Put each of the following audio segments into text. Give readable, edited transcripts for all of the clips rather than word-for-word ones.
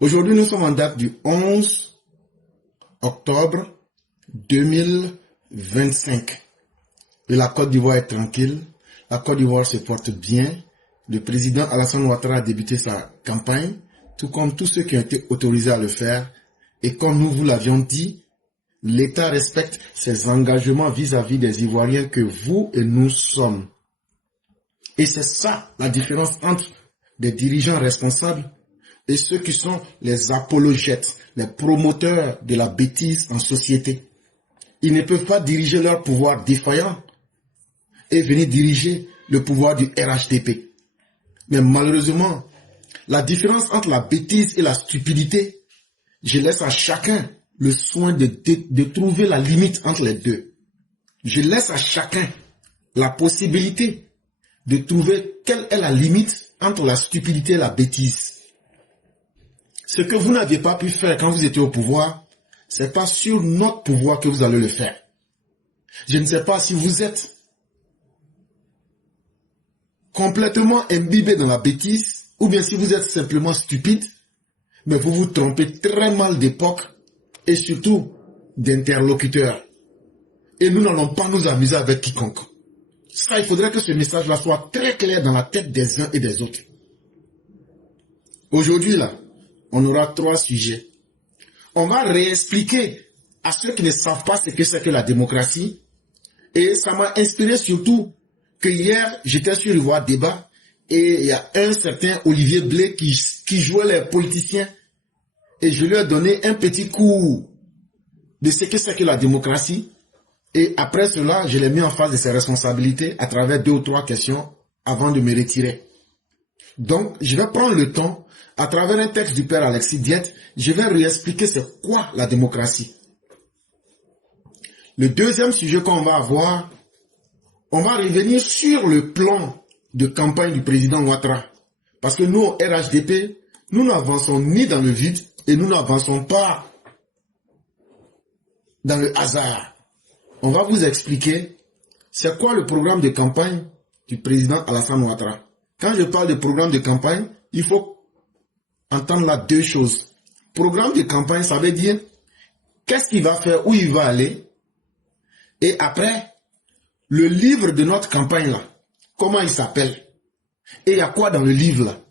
Aujourd'hui, nous sommes en date du 11 octobre 2025. Et la Côte d'Ivoire est tranquille. La Côte d'Ivoire se porte bien. Le président Alassane Ouattara a débuté sa campagne, tout comme tous ceux qui ont été autorisés à le faire. Et comme nous vous l'avions dit, l'État respecte ses engagements vis-à-vis des Ivoiriens que vous et nous sommes. Et c'est ça la différence entre des dirigeants responsables et ceux qui sont les apologètes, les promoteurs de la bêtise en société. Ils ne peuvent pas diriger leur pouvoir défaillant et venir diriger le pouvoir du RHDP. Mais malheureusement, la différence entre la bêtise et la stupidité, je laisse à chacun le soin de trouver la limite entre les deux. Je laisse à chacun la possibilité de trouver quelle est la limite entre la stupidité et la bêtise. Ce que vous n'aviez pas pu faire quand vous étiez au pouvoir, c'est pas sur notre pouvoir que vous allez le faire. Je ne sais pas si vous êtes complètement imbibé dans la bêtise, ou bien si vous êtes simplement stupide, mais vous vous trompez très mal d'époque et surtout d'interlocuteur. Et nous n'allons pas nous amuser avec quiconque. Ça, il faudrait que ce message-là soit très clair dans la tête des uns et des autres. Aujourd'hui, là, on aura 3 sujets. On va réexpliquer à ceux qui ne savent pas ce que c'est que la démocratie. Et ça m'a inspiré surtout que hier, j'étais sur Ivoire Débat et il y a un certain Olivier Blé qui jouait les politiciens. Et je lui ai donné un petit cours de ce que c'est que la démocratie. Et après cela, je l'ai mis en face de ses responsabilités à travers 2 ou 3 questions avant de me retirer. Donc, je vais prendre le temps, à travers un texte du père Alexis Diette, je vais réexpliquer c'est quoi la démocratie. Le deuxième sujet qu'on va avoir, on va revenir sur le plan de campagne du président Ouattara. Parce que nous, au RHDP, nous n'avançons ni dans le vide et nous n'avançons pas dans le hasard. On va vous expliquer c'est quoi le programme de campagne du président Alassane Ouattara. Quand je parle de programme de campagne, il faut entendre là 2 choses. Programme de campagne, ça veut dire qu'est-ce qu'il va faire, où il va aller. Et après, le livre de notre campagne là, comment il s'appelle. Et il y a quoi dans le livre là.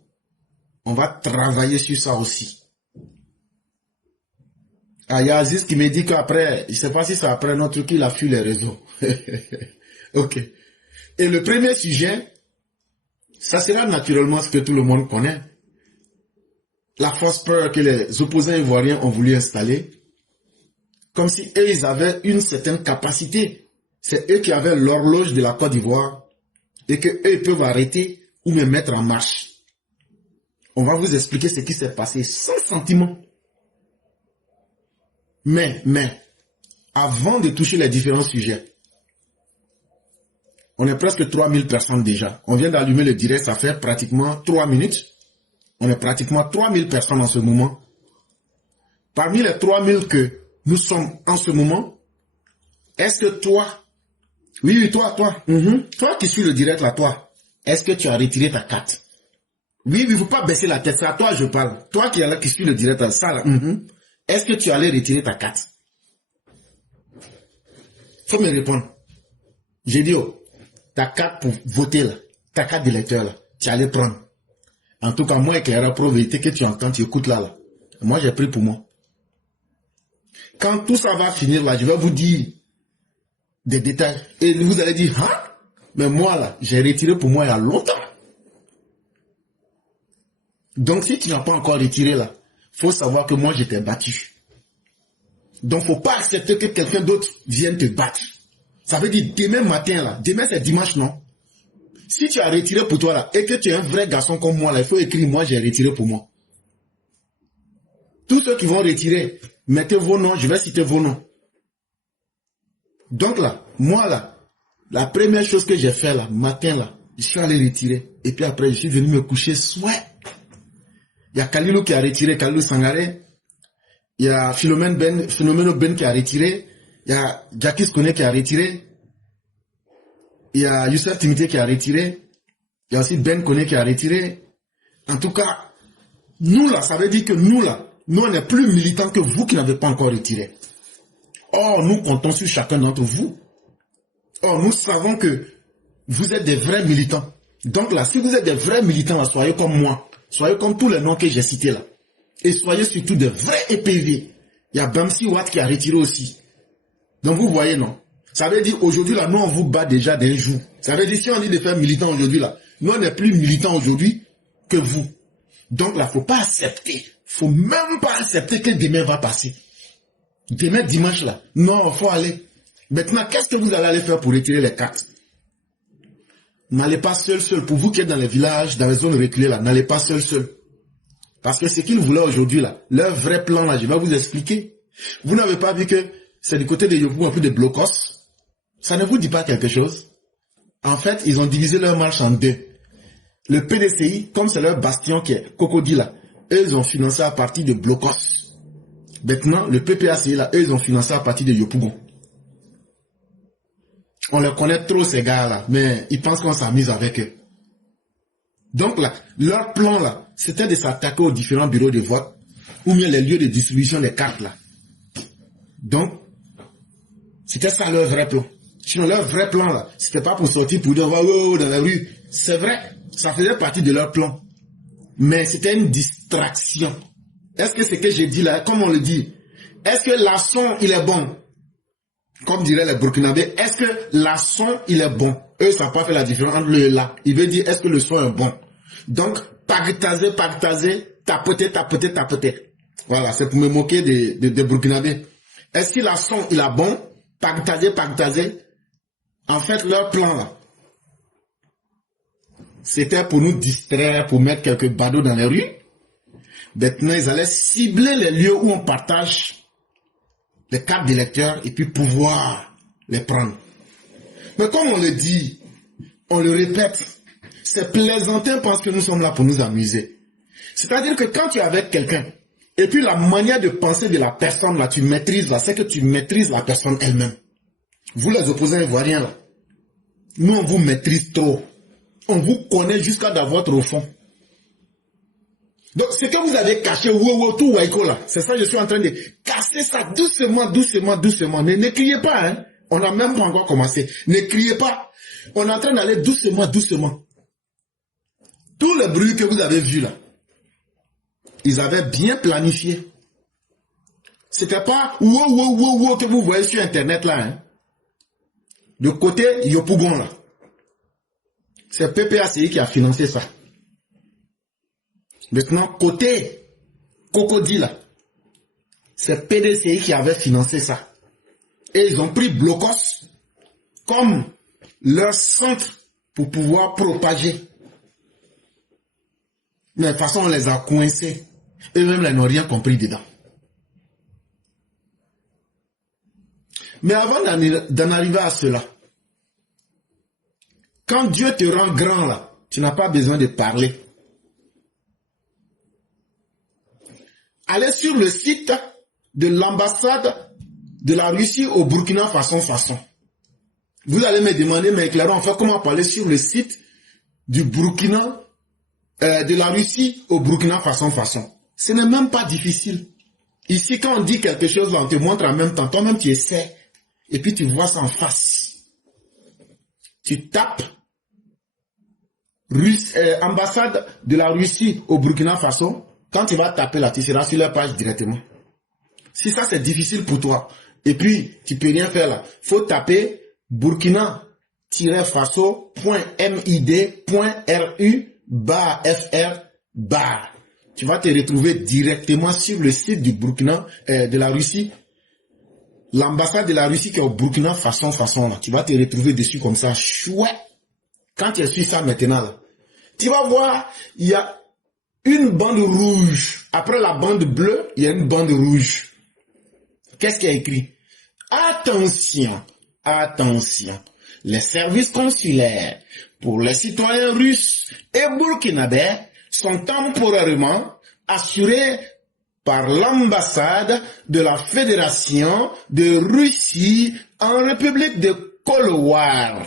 On va travailler sur ça aussi. Ah, il y a Aziz qui me dit qu'après, je ne sais pas si c'est après notre truc, il a fui les réseaux. Ok. Et le premier sujet, ça sera naturellement ce que tout le monde connaît. La fausse peur que les opposants ivoiriens ont voulu installer. Comme si eux, ils avaient une certaine capacité. C'est eux qui avaient l'horloge de la Côte d'Ivoire. Et que eux, ils peuvent arrêter ou me mettre en marche. On va vous expliquer ce qui s'est passé sans sentiment. Mais, avant de toucher les différents sujets, on est presque 3000 personnes déjà. On vient d'allumer le direct, ça fait pratiquement 3 minutes. On est pratiquement 3000 personnes en ce moment. Parmi les 3000 que nous sommes en ce moment, est-ce que toi, oui, toi, toi qui suis le direct là, toi, est-ce que tu as retiré ta carte? Oui, il ne faut pas baisser la tête, c'est à toi je parle. Toi qui es là, qui suis le direct là, ça là, est-ce que tu allais retirer ta carte? Faut me répondre. J'ai dit, oh, ta carte pour voter là, ta carte d'électeur là, tu allais prendre. En tout cas, moi, éclaireur pour vérité que tu entends, tu écoutes là. Moi, j'ai pris pour moi. Quand tout ça va finir là, je vais vous dire des détails. Et vous allez dire, hein? Mais moi là, j'ai retiré pour moi il y a longtemps. Donc, si tu n'as pas encore retiré là, faut savoir que moi, j'étais battu. Donc, faut pas accepter que quelqu'un d'autre vienne te battre. Ça veut dire demain matin là, demain c'est dimanche, non? Si tu as retiré pour toi là, et que tu es un vrai garçon comme moi là, il faut écrire moi j'ai retiré pour moi. Tous ceux qui vont retirer, mettez vos noms, je vais citer vos noms. Donc là, moi là, la première chose que j'ai fait là, matin là, je suis allé retirer. Et puis après, je suis venu me coucher, soit. Il y a Kalilou qui a retiré, Kalilou Sangaré. Il y a Philomène Ben qui a retiré. Il y a Jacques Kone qui a retiré. Il y a Youssef Timité qui a retiré. Il y a aussi Ben Kone qui a retiré. En tout cas, Nous là, ça veut dire que nous là, nous on est plus militants que vous qui n'avez pas encore retiré. Or, nous comptons sur chacun d'entre vous. Or, nous savons que vous êtes des vrais militants. Donc là, si vous êtes des vrais militants, là, soyez comme moi. Soyez comme tous les noms que j'ai cités là. Et soyez surtout des vrais EPV. Il y a Bamsi Watt qui a retiré aussi. Donc vous voyez, non? Ça veut dire aujourd'hui là, nous on vous bat déjà d'un jour. Ça veut dire si on dit de faire militant aujourd'hui là, nous on n'est plus militant aujourd'hui que vous. Donc là, faut pas accepter. Faut même pas accepter que demain va passer. Demain dimanche là. Non, faut aller. Maintenant, qu'est-ce que vous allez aller faire pour retirer les cartes? N'allez pas seul. Pour vous qui êtes dans les villages, dans les zones reculées là, n'allez pas seul. Parce que ce qu'ils voulaient aujourd'hui là, leur vrai plan là, je vais vous expliquer. Vous n'avez pas vu que c'est du côté de Yopougon un peu de Blocos? Ça ne vous dit pas quelque chose? En fait, ils ont divisé leur marche en deux. Le PDCI, comme c'est leur bastion qui est Cocody là, eux ils ont financé à partir de Blocos. Maintenant, le PPACI là, eux ils ont financé à partir de Yopougon. On les connaît trop ces gars là, mais ils pensent qu'on s'amuse avec eux. Donc là, leur plan là, c'était de s'attaquer aux différents bureaux de vote, ou bien les lieux de distribution des cartes là. Donc, c'était ça leur vrai plan. Sinon, leur vrai plan là, c'était pas pour sortir pour dire oh, dans la rue. C'est vrai, ça faisait partie de leur plan. Mais c'était une distraction. Est-ce que ce que j'ai dit là, comme on le dit, est-ce que la son il est bon? Comme diraient les Burkinabés, est-ce que la son il est bon? Eux, ça n'a pas fait la différence entre le et là. Il veut dire, est-ce que le son est bon? Donc, pactaser, tapoter. Voilà, c'est pour me moquer des Burkinabés. Est-ce que la son il est bon? Pactaser. En fait, leur plan là, c'était pour nous distraire, pour mettre quelques badauds dans les rues. Maintenant, ils allaient cibler les lieux où on partage les cartes d'électeurs et puis pouvoir les prendre. Mais comme on le dit, on le répète, c'est plaisantin parce que nous sommes là pour nous amuser. C'est-à-dire que quand tu es avec quelqu'un, et puis la manière de penser de la personne là, tu maîtrises là, c'est que tu maîtrises la personne elle-même. Vous les opposants ivoiriens là, nous on vous maîtrise trop. On vous connaît jusqu'à dans votre fond. Donc, ce que vous avez caché, tout Waiko là, c'est ça que je suis en train de casser ça doucement. Ne criez pas, hein. On n'a même pas encore commencé. Ne criez pas. On est en train d'aller doucement. Tout le bruit que vous avez vu là, ils avaient bien planifié. C'était pas que vous voyez sur Internet là, hein. De côté Yopougon là, c'est PPACI qui a financé ça. Maintenant, côté Cocody là, c'est PDCI qui avait financé ça. Et ils ont pris Blocos comme leur centre pour pouvoir propager. Mais de toute façon, on les a coincés. Eux-mêmes, ils n'ont rien compris dedans. Mais avant d'en arriver à cela, quand Dieu te rend grand là, tu n'as pas besoin de parler. Allez sur le site de l'ambassade de la Russie au Burkina Faso. Vous allez me demander, mais Claron, en fait, comment parler sur le site du Burkina, de la Russie au Burkina Faso. Ce n'est même pas difficile. Ici, quand on dit quelque chose, on te montre en même temps. Toi-même, tu essaies. Et puis, tu vois ça en face. Tu tapes ambassade de la Russie au Burkina Faso. Quand tu vas taper là, tu seras sur la page directement. Si ça c'est difficile pour toi, et puis tu peux rien faire là, faut taper burkina-faso.mid.ru/fr/. Tu vas te retrouver directement sur le site du Burkina, de la Russie. L'ambassade de la Russie qui est au Burkina Faso là. Tu vas te retrouver dessus comme ça, chouette. Quand tu es sur ça maintenant là, tu vas voir, il y a une bande rouge. Après la bande bleue, il y a une bande rouge. Qu'est-ce qu'il y a écrit? Attention. Les services consulaires pour les citoyens russes et burkinabés sont temporairement assurés par l'ambassade de la Fédération de Russie en République de Kolowar.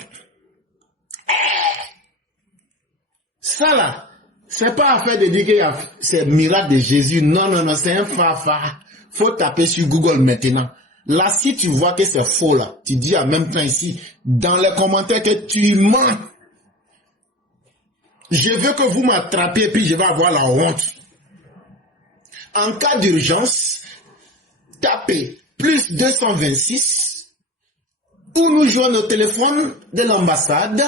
Ça là, C'est pas affaire de dire que c'est miracle de Jésus. Non, non, non, c'est un fafa. Faut taper sur Google maintenant. Là, si tu vois que c'est faux, là, tu dis en même temps ici, dans les commentaires que tu mens. Je veux que vous m'attrapiez, puis je vais avoir la honte. En cas d'urgence, tapez plus 226 ou nous joignent au téléphone de l'ambassade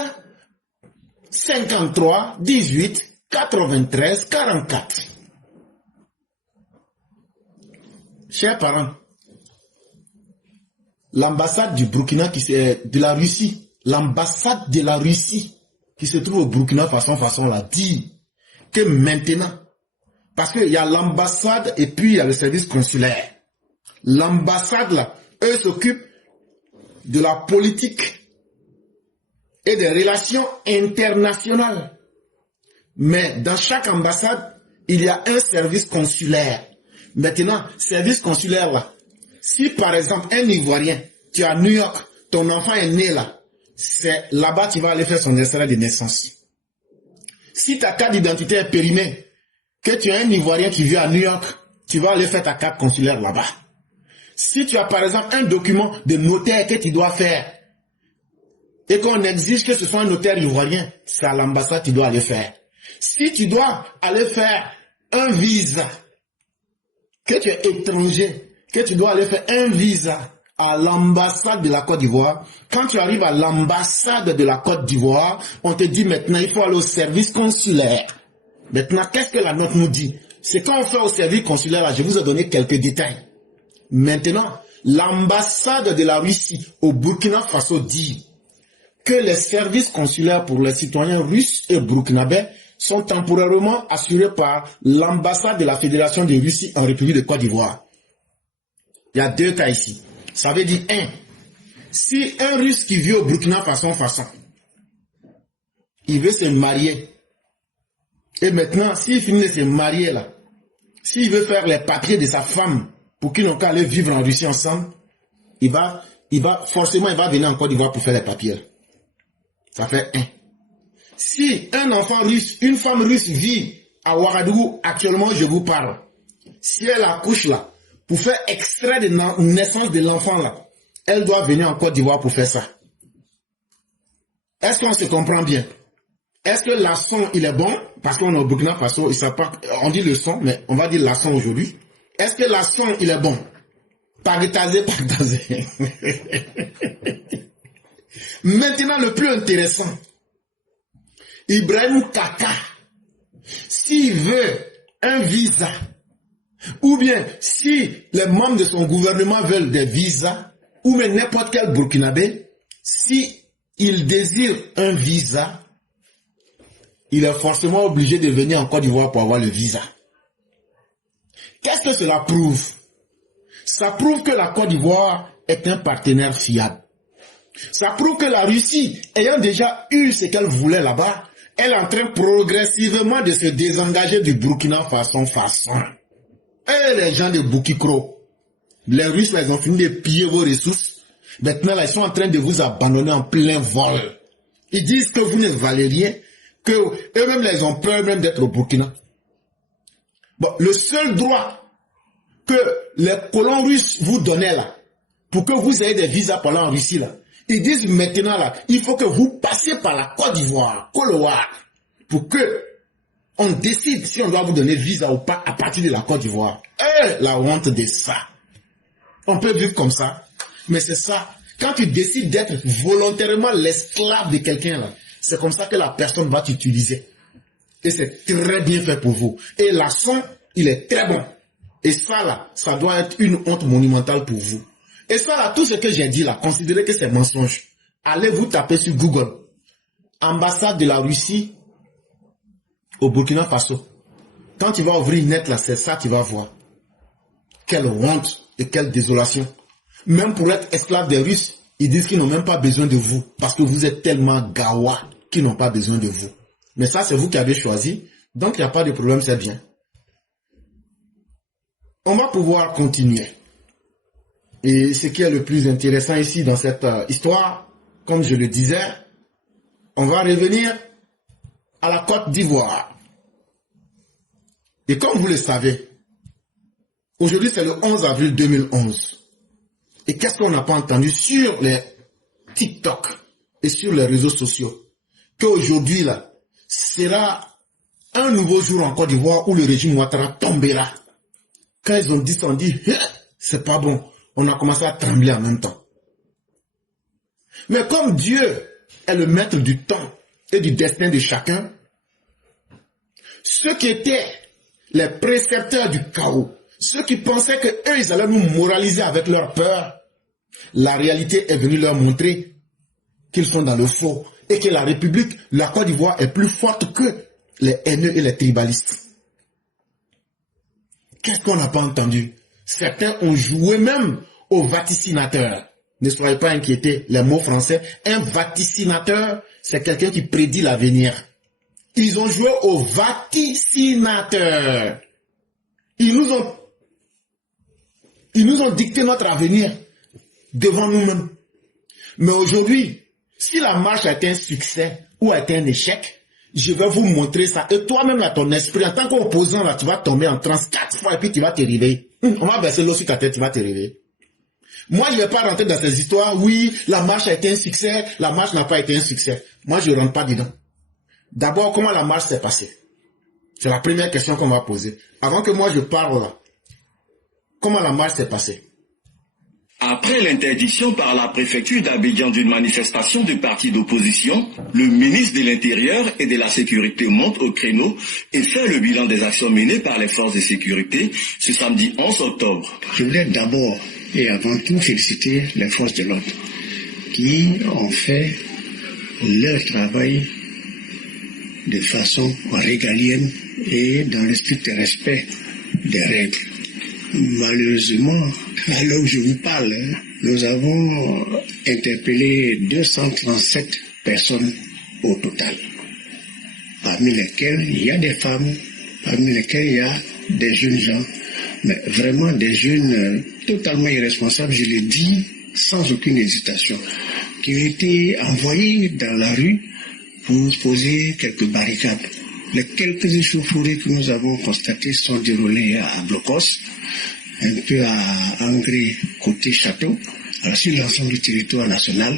53 18 93 44. Chers parents, l'ambassade du Burkina de la Russie, l'ambassade de la Russie qui se trouve au Burkina façon l'a dit que maintenant, parce qu'il y a l'ambassade et puis il y a le service consulaire. L'ambassade là, eux s'occupent de la politique et des relations internationales. Mais dans chaque ambassade, il y a un service consulaire. Maintenant, service consulaire là, si par exemple un Ivoirien, tu es à New York, ton enfant est né là, c'est là-bas tu vas aller faire son extrait de naissance. Si ta carte d'identité est périmée, que tu es un Ivoirien qui vit à New York, tu vas aller faire ta carte consulaire là-bas. Si tu as par exemple un document de notaire que tu dois faire, et qu'on exige que ce soit un notaire ivoirien, c'est à l'ambassade que tu dois aller faire. Si tu dois aller faire un visa, que tu es étranger, que tu dois aller faire un visa à l'ambassade de la Côte d'Ivoire, quand tu arrives à l'ambassade de la Côte d'Ivoire, on te dit maintenant il faut aller au service consulaire. Maintenant, qu'est-ce que la note nous dit? C'est quand on fait au service consulaire, là, je vous ai donné quelques détails. Maintenant, l'ambassade de la Russie au Burkina Faso dit que les services consulaires pour les citoyens russes et burkinabés sont temporairement assurés par l'ambassade de la Fédération de Russie en République de Côte d'Ivoire. Il y a deux cas ici. Ça veut dire, un, si un Russe qui vit au Burkina Faso, il veut se marier, et maintenant, s'il finit de se marier là, s'il veut faire les papiers de sa femme pour qu'ils n'ont qu'à aller vivre en Russie ensemble, forcément, il va venir en Côte d'Ivoire pour faire les papiers. Ça fait un. Si un enfant russe, une femme russe vit à Ouagadougou, actuellement je vous parle, si elle accouche là, pour faire extrait de naissance de l'enfant là, elle doit venir en Côte d'Ivoire pour faire ça. Est-ce qu'on se comprend bien? Est-ce que la son il est bon? Parce qu'on est au Burkina Faso, on dit le son, mais on va dire la son aujourd'hui. Est-ce que la son il est bon? Partagez. Maintenant, le plus intéressant, Ibrahim Kaka, s'il veut un visa, ou bien si les membres de son gouvernement veulent des visas, ou même n'importe quel Burkinabé, si il désire un visa, il est forcément obligé de venir en Côte d'Ivoire pour avoir le visa. Qu'est-ce que cela prouve? Ça prouve que la Côte d'Ivoire est un partenaire fiable. Ça prouve que la Russie, ayant déjà eu ce qu'elle voulait là-bas, elle est en train progressivement de se désengager du Burkina façon. Et les gens de Boukikro, les Russes, là, ils ont fini de piller vos ressources. Maintenant, là, ils sont en train de vous abandonner en plein vol. Ils disent que vous ne valez rien, que eux-mêmes, là, ils ont peur même d'être au Burkina. Bon, le seul droit que les colons russes vous donnaient là, pour que vous ayez des visas pour aller en Russie là, ils disent maintenant là, il faut que vous passiez par la Côte d'Ivoire, Koloar, pour que on décide si on doit vous donner visa ou pas à partir de la Côte d'Ivoire. Et la honte de ça. On peut vivre comme ça, mais c'est ça. Quand tu décides d'être volontairement l'esclave de quelqu'un là, c'est comme ça que la personne va t'utiliser. Et c'est très bien fait pour vous. Et la son, il est très bon. Et ça là, ça doit être une honte monumentale pour vous. Et ça là, tout ce que j'ai dit là, considérez que c'est mensonge. Allez vous taper sur Google. Ambassade de la Russie au Burkina Faso. Quand tu vas ouvrir net là, c'est ça que tu vas voir. Quelle honte et quelle désolation. Même pour être esclave des Russes, ils disent qu'ils n'ont même pas besoin de vous. Parce que vous êtes tellement gawa qu'ils n'ont pas besoin de vous. Mais ça, c'est vous qui avez choisi. Donc, il n'y a pas de problème, c'est bien. On va pouvoir continuer. Et ce qui est le plus intéressant ici dans cette histoire, comme je le disais, on va revenir à la Côte d'Ivoire. Et comme vous le savez, aujourd'hui c'est le 11 avril 2011. Et qu'est-ce qu'on n'a pas entendu sur les TikTok et sur les réseaux sociaux? Qu'aujourd'hui, là, sera un nouveau jour en Côte d'Ivoire où le régime Ouattara tombera. Quand ils ont dit ça, on dit, c'est pas bon. On a commencé à trembler en même temps. Mais comme Dieu est le maître du temps et du destin de chacun, ceux qui étaient les précepteurs du chaos, ceux qui pensaient qu'eux, ils allaient nous moraliser avec leur peur, la réalité est venue leur montrer qu'ils sont dans le faux et que la République, la Côte d'Ivoire est plus forte que les haineux et les tribalistes. Qu'est-ce qu'on n'a pas entendu? Certains ont joué même au vaticinateur. Ne soyez pas inquiétés, les mots français. Un vaticinateur, c'est quelqu'un qui prédit l'avenir. Ils ont joué au vaticinateur. Ils nous ont dicté notre avenir devant nous-mêmes. Mais aujourd'hui, si la marche a été un succès ou a été un échec, je vais vous montrer ça. Et toi-même, là, ton esprit, en tant qu'opposant, là, tu vas tomber en transe 4 fois et puis tu vas te réveiller. On va verser l'eau sur ta tête, tu vas te réveiller. Moi, je ne vais pas rentrer dans ces histoires. Oui, la marche a été un succès, la marche n'a pas été un succès. Moi, je ne rentre pas dedans. D'abord, comment la marche s'est passée? C'est la première question qu'on va poser. Avant que moi je parle là, comment la marche s'est passée? Après l'interdiction par la préfecture d'Abidjan d'une manifestation de partis d'opposition, le ministre de l'Intérieur et de la Sécurité monte au créneau et fait le bilan des actions menées par les forces de sécurité ce samedi 11 octobre. Je voulais d'abord et avant tout féliciter les forces de l'ordre qui ont fait leur travail de façon régalienne et dans le strict respect des règles. Malheureusement, à l'heure où je vous parle, nous avons interpellé 237 personnes au total, parmi lesquelles il y a des femmes, parmi lesquelles il y a des jeunes gens, mais vraiment des jeunes totalement irresponsables, je le dis sans aucune hésitation, qui ont été envoyés dans la rue pour poser quelques barricades. Les quelques échauffourées que nous avons constatées sont déroulées à Blocos, un peu à Angré, côté château. Alors sur l'ensemble du territoire national,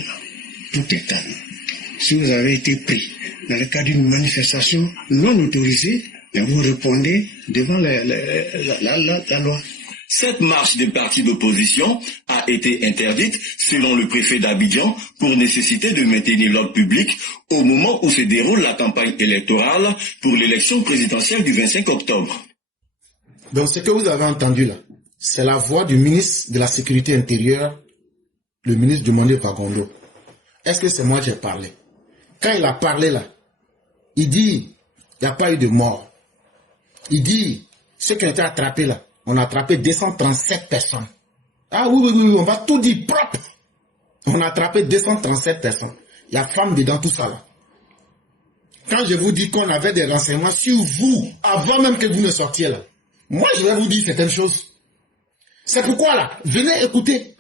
tout est calme. Si vous avez été pris dans le cadre d'une manifestation non autorisée, vous répondez devant la loi. Cette marche des partis d'opposition a été interdite, selon le préfet d'Abidjan, pour nécessité de maintenir l'ordre public au moment où se déroule la campagne électorale pour l'élection présidentielle du 25 octobre. Donc ce que vous avez entendu là, c'est la voix du ministre de la Sécurité intérieure, le ministre Diomaye Fagondo. Est-ce que c'est moi qui ai parlé? Quand il a parlé là, il dit, il n'y a pas eu de mort. Il dit, ceux qui ont été attrapés là, on a attrapé 237 personnes. Ah oui, on va tout dire propre. On a attrapé 237 personnes. Il y a femmes dedans, tout ça là. Quand je vous dis qu'on avait des renseignements sur vous, avant même que vous ne sortiez là, moi je vais vous dire certaines choses. C'est pourquoi là, venez écouter.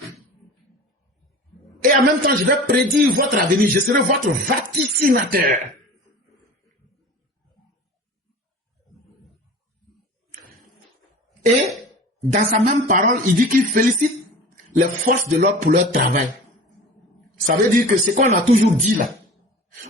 Et en même temps, je vais prédire votre avenir. Je serai votre vaticinateur. Et dans sa même parole, il dit qu'il félicite les forces de l'ordre pour leur travail. Ça veut dire que ce qu'on a toujours dit là,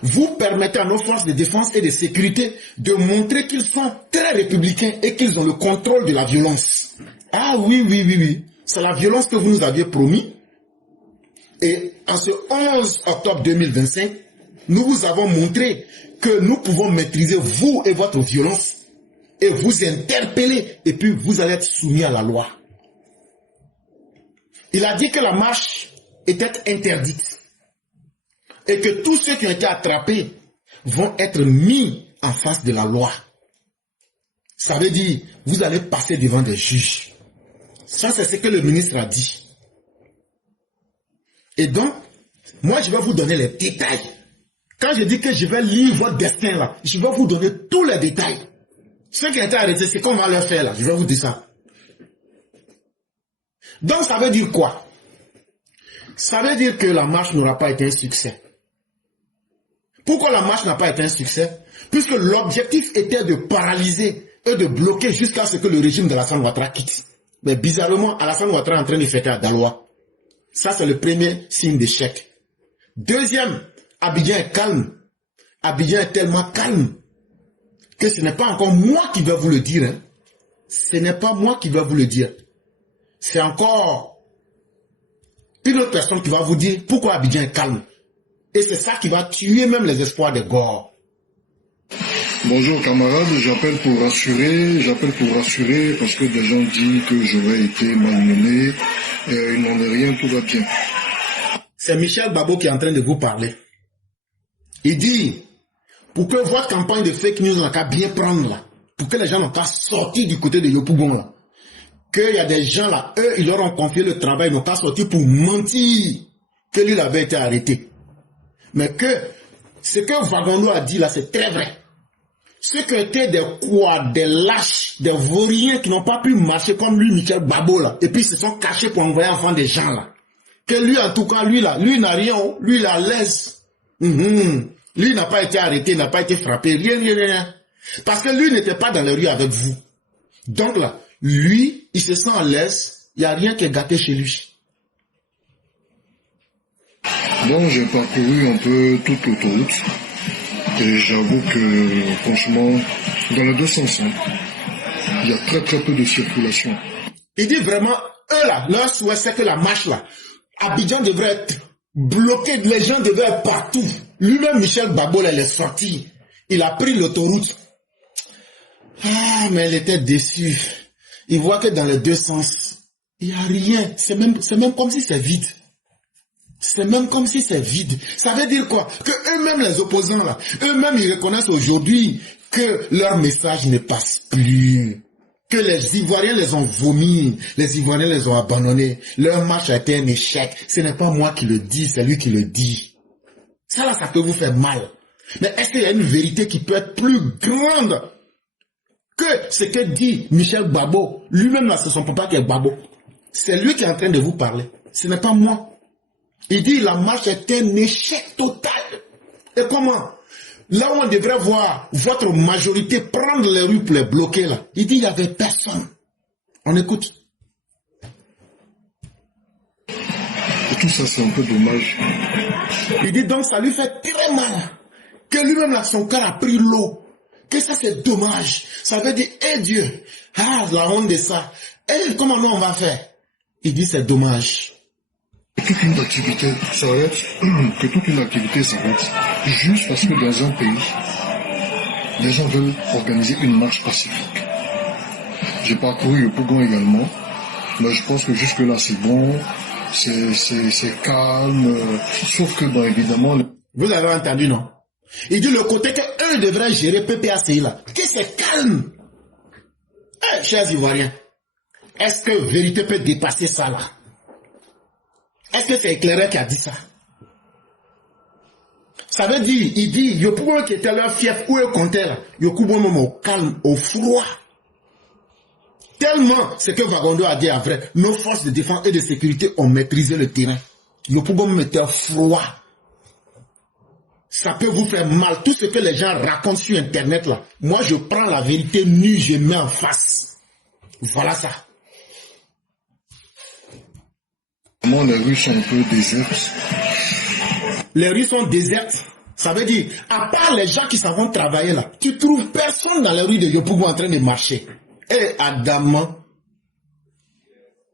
vous permettez à nos forces de défense et de sécurité de montrer qu'ils sont très républicains et qu'ils ont le contrôle de la violence. Ah oui. C'est la violence que vous nous aviez promis. Et en ce 11 octobre 2025, nous vous avons montré que nous pouvons maîtriser vous et votre violence et vous interpeller et puis vous allez être soumis à la loi. Il a dit que la marche était interdite et que tous ceux qui ont été attrapés vont être mis en face de la loi. Ça veut dire, vous allez passer devant des juges. Ça, c'est ce que le ministre a dit. Et donc, moi, je vais vous donner les détails. Quand je dis que je vais lire votre destin là, je vais vous donner tous les détails. Ceux qui ont été arrêtés, c'est qu'on va leur faire là. Je vais vous dire ça. Donc, ça veut dire quoi? Ça veut dire que la marche n'aura pas été un succès. Pourquoi la marche n'a pas été un succès? Puisque l'objectif était de paralyser et de bloquer jusqu'à ce que le régime d'Alassane Ouattara quitte. Mais bizarrement, Alassane Ouattara est en train de fêter à Daloa. Ça, c'est le premier signe d'échec. Deuxième, Abidjan est calme. Abidjan est tellement calme que ce n'est pas encore moi qui vais vous le dire. Hein. Ce n'est pas moi qui vais vous le dire. C'est encore une autre personne qui va vous dire pourquoi Abidjan est calme. Et c'est ça qui va tuer même les espoirs des Gor. Bonjour camarades, j'appelle pour rassurer parce que des gens disent que j'aurais été malmené. Il n'en est rien, tout va bien. C'est Michel Babo qui est en train de vous parler. Il dit, pour que votre campagne de fake news n'a qu'à bien prendre là, pour que les gens n'ont qu'à sortir du côté de Yopougon là, qu'il y a des gens là, eux, ils leur ont confié le travail, ils n'ont qu'à sortir pour mentir que lui, il avait été arrêté. Mais que ce que Vagondo a dit là, c'est très vrai. Ceux qui étaient des quads, des lâches, des vauriens qui n'ont pas pu marcher comme lui, Michel Babo là, et puis ils se sont cachés pour envoyer enfant des gens là. Que lui, en tout cas, lui là, lui n'a rien, lui il a l'aise. Lui n'a pas été arrêté, n'a pas été frappé, rien. Parce que lui n'était pas dans les rues avec vous. Donc là, lui, il se sent à l'aise, il n'y a rien qui est gâté chez lui. Donc j'ai parcouru un peu toute l'autoroute. Et j'avoue que, franchement, dans les deux sens, hein, il y a très peu de circulation. Il dit vraiment, eux là, leur souhait c'est que la marche là, Abidjan devrait être bloqué, les gens devaient être partout. Lui-même, Michel Babo, là, il est sorti. Il a pris l'autoroute. Ah, mais il était déçu. Il voit que dans les deux sens, il n'y a rien. C'est même comme si c'est vide. C'est même comme si c'est vide. Ça veut dire quoi? Que eux-mêmes, les opposants, là, eux-mêmes, ils reconnaissent aujourd'hui que leur message ne passe plus. Que les Ivoiriens les ont vomis, les Ivoiriens les ont abandonnés. Leur marche a été un échec. Ce n'est pas moi qui le dis, c'est lui qui le dit. Ça là, ça peut vous faire mal. Mais est-ce qu'il y a une vérité qui peut être plus grande que ce que dit Michel Babo? Lui-même là, c'est son papa qui est Babo. C'est lui qui est en train de vous parler. Ce n'est pas moi. Il dit la marche est un échec total. Et comment? Là où on devrait voir votre majorité prendre les rues pour les bloquer là. Il dit il n'y avait personne. On écoute. Et tout ça c'est un peu dommage. Il dit donc ça lui fait très mal. Que lui-même là son cœur a pris l'eau. Que ça c'est dommage. Ça veut dire, eh Dieu, ah la honte de ça. Eh comment nous on va faire? Il dit c'est dommage. Toute une activité s'arrête, que toute une activité s'arrête, juste parce que dans un pays, les gens veulent organiser une marche pacifique. J'ai parcouru le Pougon également, mais je pense que jusque là c'est bon, c'est calme, sauf que bon évidemment... Vous avez entendu non? Il dit le côté que eux devraient gérer PPACI là, que c'est calme. Eh, chers Ivoiriens, est-ce que vérité peut dépasser ça là? Est-ce que c'est éclairé qui a dit ça? Ça veut dire, il dit, Yopougon qui était leur fief, où est comptait là? Yopougon même au calme, au froid. Tellement, ce que Vagondo a dit à vrai, nos forces de défense et de sécurité ont maîtrisé le terrain. Yopougon même était froid. Ça peut vous faire mal. Tout ce que les gens racontent sur Internet là, moi je prends la vérité nue, je mets en face. Voilà ça. Les rues sont un peu désertes. Les rues sont désertes. Ça veut dire, à part les gens qui s'en vont travailler là, tu trouves personne dans les rues de Yopougon en train de marcher. Et Adam,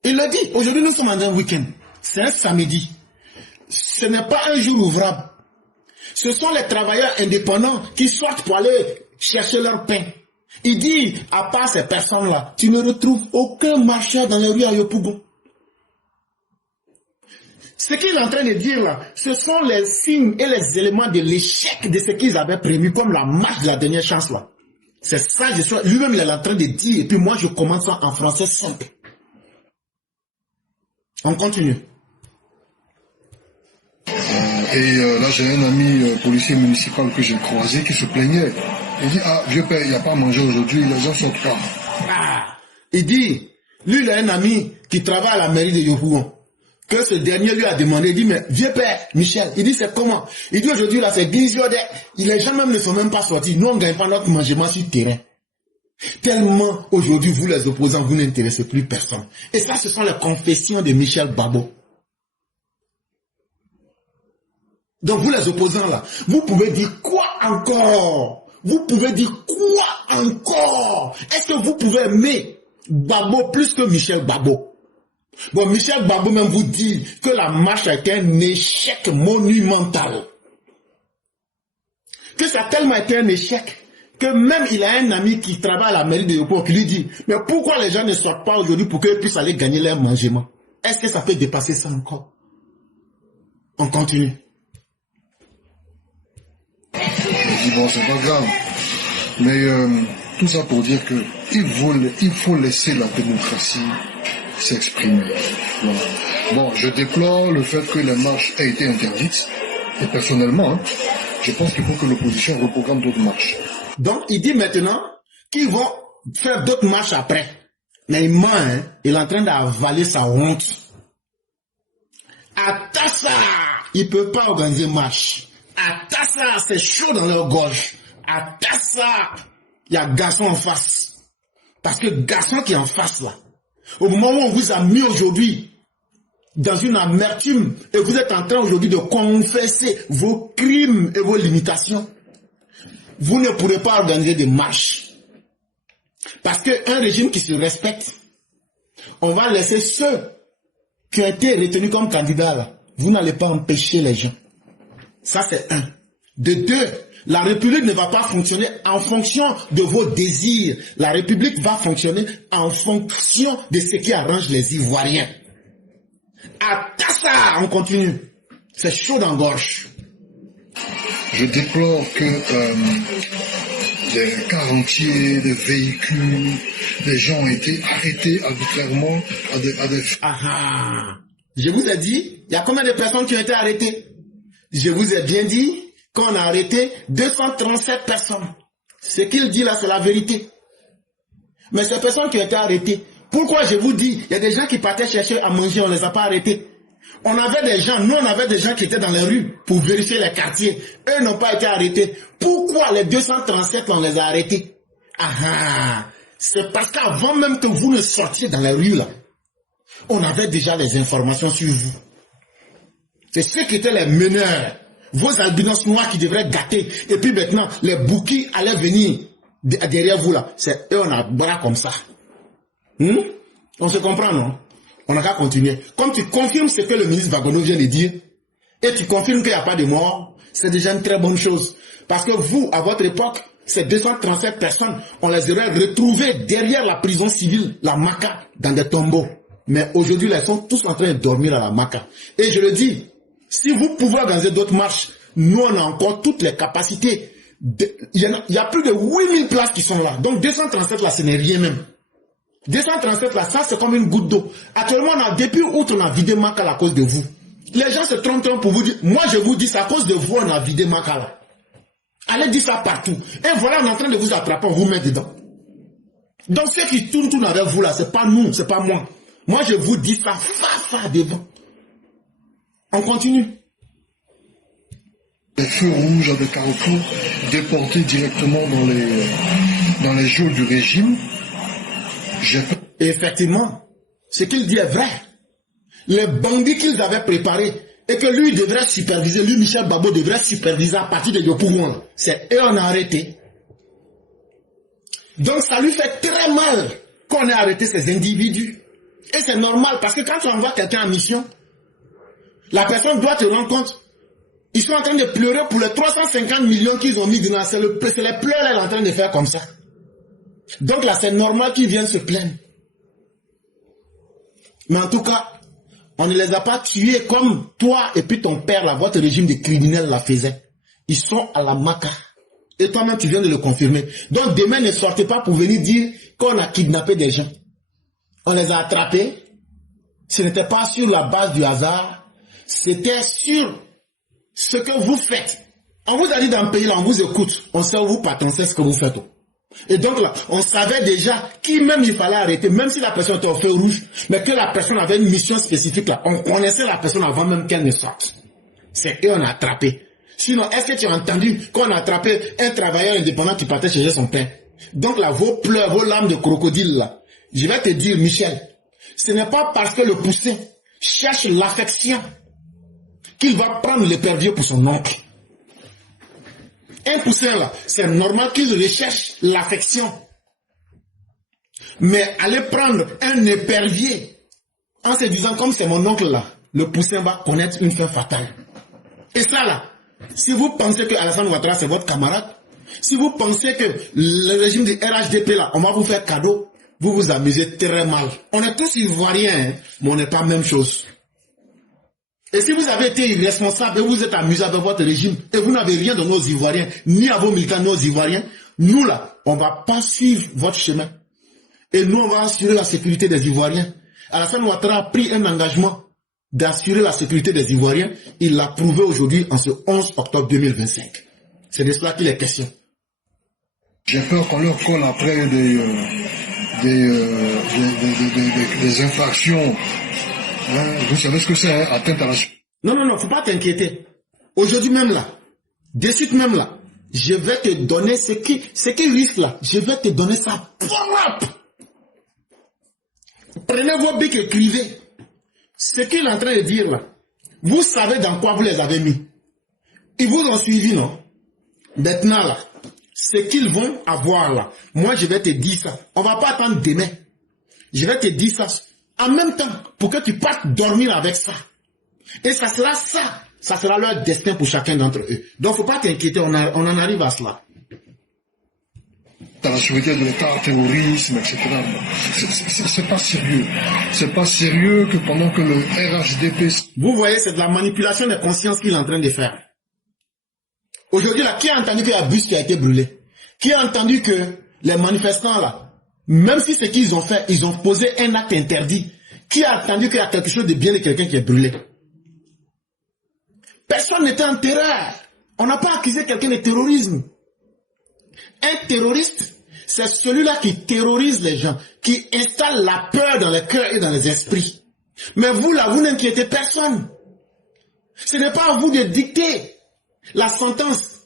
il le dit, aujourd'hui nous sommes en un week-end. C'est un samedi. Ce n'est pas un jour ouvrable. Ce sont les travailleurs indépendants qui sortent pour aller chercher leur pain. Il dit, à part ces personnes-là, tu ne retrouves aucun marcheur dans les rues à Yopougon. Ce qu'il est en train de dire là, ce sont les signes et les éléments de l'échec de ce qu'ils avaient prévu, comme la marche de la dernière chance là. C'est ça, lui-même il est en train de dire, et puis moi je commence ça en français simple. On continue. Là j'ai un ami policier municipal que j'ai croisé qui se plaignait. Il dit, ah vieux père, il n'y a pas à manger aujourd'hui, les gens sont tard. Ah, il dit, lui il a un ami qui travaille à la mairie de Yopougon. Que ce dernier lui a demandé, il dit, mais vieux père, Michel, il dit, c'est comment? Il dit, aujourd'hui, là, c'est 10 jours, les gens même ne sont même pas sortis. Nous, on ne gagne pas notre mangement sur le terrain. Tellement aujourd'hui, vous les opposants, vous n'intéressez plus personne. Et ça, ce sont les confessions de Michel Babo. Donc vous les opposants là, vous pouvez dire quoi encore? Vous pouvez dire quoi encore? Est-ce que vous pouvez aimer Babo plus que Michel Babo? Bon, Michel Babo même vous dit que la marche a été un échec monumental. Que ça a tellement été un échec que même il a un ami qui travaille à la mairie de Yopougon qui lui dit mais pourquoi les gens ne sortent pas aujourd'hui pour qu'ils puissent aller gagner leur mangement? Est-ce que ça peut dépasser ça encore? On continue. Je dis bon, c'est pas grave. Mais tout ça pour dire que il faut laisser la démocratie s'exprimer. Voilà. Bon, je déplore le fait que les marches aient été interdites. Et personnellement, je pense qu'il faut que l'opposition reprogramme d'autres marches. Donc, il dit maintenant qu'ils vont faire d'autres marches après. Mais il ment, hein? Il est en train d'avaler sa honte. À Tassa, il ne peut pas organiser marche. À Tassa, c'est chaud dans leur gorge. À Tassa, il y a garçon en face. Parce que garçon qui est en face là, au moment où on vous a mis aujourd'hui dans une amertume et vous êtes en train aujourd'hui de confesser vos crimes et vos limitations, vous ne pourrez pas organiser des marches. Parce qu'un régime qui se respecte, on va laisser ceux qui ont été retenus comme candidats là. Vous n'allez pas empêcher les gens. Ça c'est un. De deux, la République ne va pas fonctionner en fonction de vos désirs. La République va fonctionner en fonction de ce qui arrange les Ivoiriens. À Tassa, on continue. C'est chaud dans la gorge. Je déplore que des quarantiers, des véhicules, des gens ont été arrêtés arbitrairement à des... Ah, je vous ai dit, il y a combien de personnes qui ont été arrêtées? Je vous ai bien dit qu'on a arrêté 237 personnes. Ce qu'il dit là, c'est la vérité. Mais ces personnes qui ont été arrêtées, pourquoi je vous dis, il y a des gens qui partaient chercher à manger, on ne les a pas arrêtés. On avait des gens, nous on avait des gens qui étaient dans les rues pour vérifier les quartiers. Eux n'ont pas été arrêtés. Pourquoi les 237 on les a arrêtés? Ah, c'est parce qu'avant même que vous ne sortiez dans les rues là, on avait déjà les informations sur vous. C'est ceux qui étaient les meneurs, vos albinos noirs qui devraient gâter. Et puis maintenant, les bouquis allaient venir derrière vous là. C'est eux on a bras comme ça. On se comprend, non? On n'a qu'à continuer. Comme tu confirmes ce que le ministre Vagono vient de dire, et tu confirmes qu'il n'y a pas de mort, c'est déjà une très bonne chose. Parce que vous, à votre époque, ces 237 personnes, on les aurait retrouvées derrière la prison civile, la Maca, dans des tombeaux. Mais aujourd'hui, ils sont tous en train de dormir à la Maca. Et je le dis, si vous pouvez organiser d'autres marches, nous, on a encore toutes les capacités. Il y a plus de 8000 places qui sont là. Donc 237 là, ce n'est rien même. 237 là, ça c'est comme une goutte d'eau. Actuellement, depuis outre, on a vidé Maca à cause de vous. Les gens se trompent pour vous dire, moi je vous dis, c'est à cause de vous, on a vidé Maca là. Allez dire ça partout. Et voilà, on est en train de vous attraper, on vous met dedans. Donc ceux qui tournent avec vous là, c'est pas nous, c'est pas moi. Moi je vous dis ça, fa devant. On continue. Les feux rouges à des carrefours déportés directement dans les geôles du régime. Et effectivement, ce qu'il dit est vrai. Les bandits qu'ils avaient préparés et que lui devrait superviser, lui Michel Babo devrait superviser à partir de Yopougon, c'est eux on a arrêté. Donc ça lui fait très mal qu'on ait arrêté ces individus. Et c'est normal parce que quand tu envoies quelqu'un en mission, la personne doit te rendre compte. Ils sont en train de pleurer pour les 350 millions qu'ils ont mis dedans. C'est les pleurs qu'elle est en train de faire comme ça. Donc là, c'est normal qu'ils viennent se plaindre. Mais en tout cas, on ne les a pas tués comme toi et puis ton père, là, votre régime de criminels la faisait. Ils sont à la Maca. Et toi-même, tu viens de le confirmer. Donc demain, ne sortez pas pour venir dire qu'on a kidnappé des gens. On les a attrapés. Ce n'était pas sur la base du hasard. C'était sur ce que vous faites. On vous a dit dans le pays, là, on vous écoute. On sait où vous partez, on sait ce que vous faites. Et donc là, on savait déjà qui même il fallait arrêter, même si la personne était au feu rouge, mais que la personne avait une mission spécifique là. On connaissait la personne avant même qu'elle ne sorte. C'est eux on a attrapé. Sinon, est-ce que tu as entendu qu'on a attrapé un travailleur indépendant qui partait chercher son pain? Donc là, vos pleurs, vos larmes de crocodile là, je vais te dire, Michel, ce n'est pas parce que le poussin cherche l'affection qu'il va prendre l'épervier pour son oncle. Un poussin là, c'est normal qu'il recherche l'affection. Mais aller prendre un épervier en se disant comme c'est mon oncle là, le poussin va connaître une fin fatale. Et ça là, si vous pensez que Alassane Ouattara c'est votre camarade, si vous pensez que le régime du RHDP là, on va vous faire cadeau, vous vous amusez très mal. On est tous ivoiriens, hein, mais on n'est pas la même chose. Et si vous avez été irresponsable et vous êtes amusé avec votre régime et vous n'avez rien de nos Ivoiriens, ni à vos militants, nos Ivoiriens, nous là, on ne va pas suivre votre chemin. Et nous, on va assurer la sécurité des Ivoiriens. Alassane Ouattara a pris un engagement d'assurer la sécurité des Ivoiriens. Il l'a prouvé aujourd'hui en ce 11 octobre 2025. C'est de cela qu'il est question. J'ai peur qu'on leur colle après des infractions. Hein, vous savez ce que c'est, hein, atteinte à la... Non, il ne faut pas t'inquiéter. Aujourd'hui même là, de suite même là, je vais te donner ce qui risque là. Je vais te donner ça. Prenez vos bics, écrivez. Ce qu'il est en train de dire là, vous savez dans quoi vous les avez mis. Ils vous ont suivi, non? Maintenant là, ce qu'ils vont avoir là, moi je vais te dire ça. On ne va pas attendre demain. Je vais te dire ça en même temps pour que tu partes dormir avec ça. Et ça sera ça. Ça sera leur destin pour chacun d'entre eux. Donc il ne faut pas t'inquiéter, on en arrive à cela. Dans la sécurité de l'État, terrorisme, etc. C'est pas sérieux. C'est pas sérieux que pendant que le RHDP... Vous voyez, c'est de la manipulation des consciences qu'il est en train de faire. Aujourd'hui, là, qui a entendu qu'il y a un bus qui a été brûlé? Qui a entendu que les manifestants, là, même si ce qu'ils ont fait, ils ont posé un acte interdit. Qui a entendu qu'il y a quelque chose de bien de quelqu'un qui est brûlé? Personne n'était en terreur. On n'a pas accusé quelqu'un de terrorisme. Un terroriste, c'est celui-là qui terrorise les gens, qui installe la peur dans les cœurs et dans les esprits. Mais vous, là, vous n'inquiétez personne. Ce n'est pas à vous de dicter la sentence.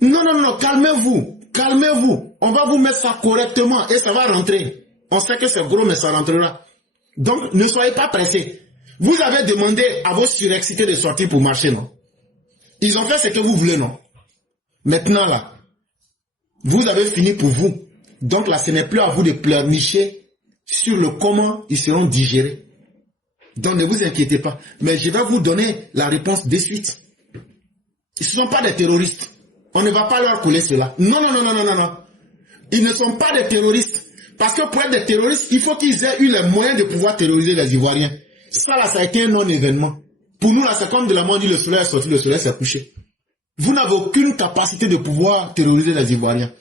Non, calmez-vous. Calmez-vous. On va vous mettre ça correctement et ça va rentrer. On sait que c'est gros, mais ça rentrera. Donc, ne soyez pas pressés. Vous avez demandé à vos surexcités de sortir pour marcher, non? Ils ont fait ce que vous voulez, non? Maintenant, là, vous avez fini pour vous. Donc là, ce n'est plus à vous de pleurnicher sur le comment ils seront digérés. Donc ne vous inquiétez pas. Mais je vais vous donner la réponse de suite. Ils ne sont pas des terroristes. On ne va pas leur couler cela. Non. Ils ne sont pas des terroristes. Parce que pour être des terroristes, il faut qu'ils aient eu les moyens de pouvoir terroriser les Ivoiriens. Ça là, ça a été un non-événement. Pour nous là, c'est comme de la mort, le soleil est sorti, le soleil s'est couché. Vous n'avez aucune capacité de pouvoir terroriser les Ivoiriens.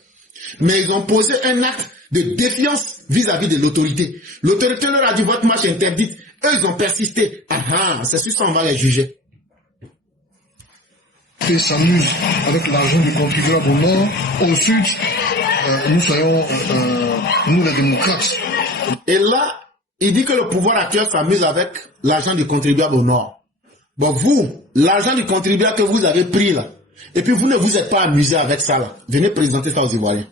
Mais ils ont posé un acte de défiance vis-à-vis de l'autorité. L'autorité leur a dit votre marche est interdite. Eux, ils ont persisté. C'est sur ça qu'on va les juger. Ils s'amusent avec l'argent du contribuable au nord. Au sud, nous soyons, nous les démocrates. Et là, il dit que le pouvoir actuel s'amuse avec l'argent du contribuable au nord. Bon, vous, l'argent du contribuable que vous avez pris là, et puis vous ne vous êtes pas amusé avec ça là. Venez présenter ça aux Ivoiriens.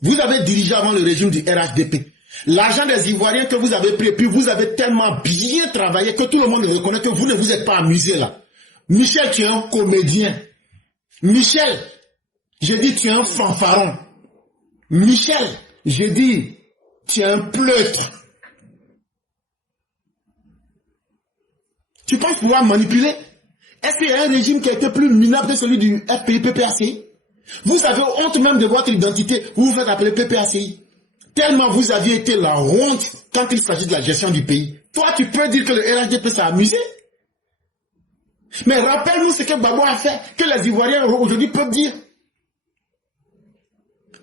Vous avez dirigé avant le régime du RHDP. L'argent des Ivoiriens que vous avez pris, et puis vous avez tellement bien travaillé que tout le monde reconnaît que vous ne vous êtes pas amusé là. Michel, tu es un comédien. Michel, je dis tu es un fanfaron. Michel, je dis tu es un pleutre. Tu penses pouvoir manipuler? Est-ce qu'il y a un régime qui a été plus minable que celui du FPI-PPACI? Vous avez honte même de votre identité. Vous vous faites appeler PPACI. Tellement vous aviez été la honte quand il s'agit de la gestion du pays. Toi, tu peux dire que le RHDP s'est amusé? Mais rappelle-nous ce que Gbagbo a fait, que les Ivoiriens aujourd'hui peuvent dire.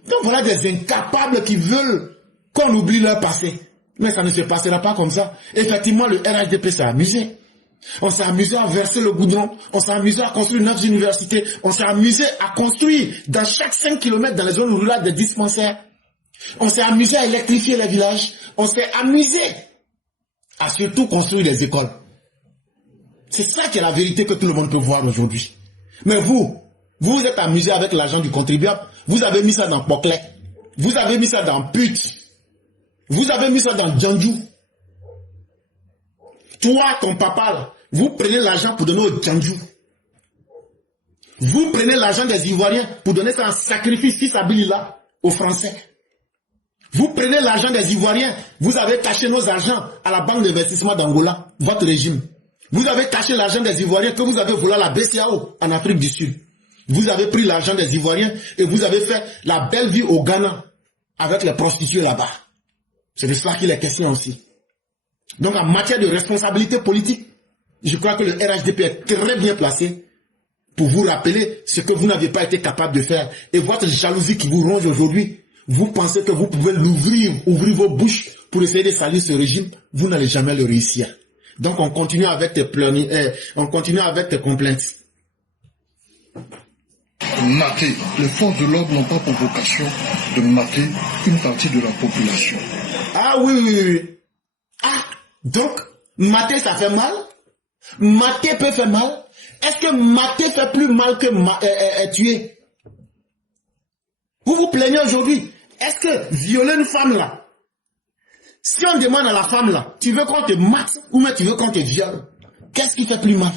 Donc voilà des incapables qui veulent qu'on oublie leur passé. Mais ça ne se passera pas comme ça. Effectivement, le RHDP s'est amusé. On s'est amusé à verser le goudron, on s'est amusé à construire 9 universités, on s'est amusé à construire dans chaque 5 km dans les zones rurales des dispensaires. On s'est amusé à électrifier les villages, on s'est amusé à surtout construire des écoles. C'est ça qui est la vérité que tout le monde peut voir aujourd'hui. Mais vous êtes amusé avec l'argent du contribuable, Vous avez mis ça dans Poclet. Vous avez mis ça dans Pute. Vous avez mis ça dans Djandjou. Toi, ton papa, là, vous prenez l'argent pour donner au Djandjou. Vous prenez l'argent des Ivoiriens pour donner ça en sacrifice fils Abilila aux Français. Vous prenez l'argent des Ivoiriens, vous avez caché nos argents à la banque d'investissement d'Angola, votre régime. Vous avez caché l'argent des Ivoiriens que vous avez volé à la BCAO en Afrique du Sud. Vous avez pris l'argent des Ivoiriens et vous avez fait la belle vie au Ghana avec les prostituées là-bas. C'est de cela qu'il est question aussi. Donc en matière de responsabilité politique, je crois que le RHDP est très bien placé pour vous rappeler ce que vous n'avez pas été capable de faire. Et votre jalousie qui vous ronge aujourd'hui, vous pensez que vous pouvez ouvrir vos bouches pour essayer de salir ce régime, vous n'allez jamais le réussir. Donc on continue avec tes complaintes. Mater. Les forces de l'ordre n'ont pas pour vocation de mater une partie de la population. Ah oui. Ah, donc, mater ça fait mal? Mater peut faire mal? Est-ce que mater fait plus mal que tuer? Vous vous plaignez aujourd'hui. Est-ce que violer une femme là, si on demande à la femme là, tu veux qu'on te mate ou mais tu veux qu'on te viole? Qu'est-ce qui fait plus mal?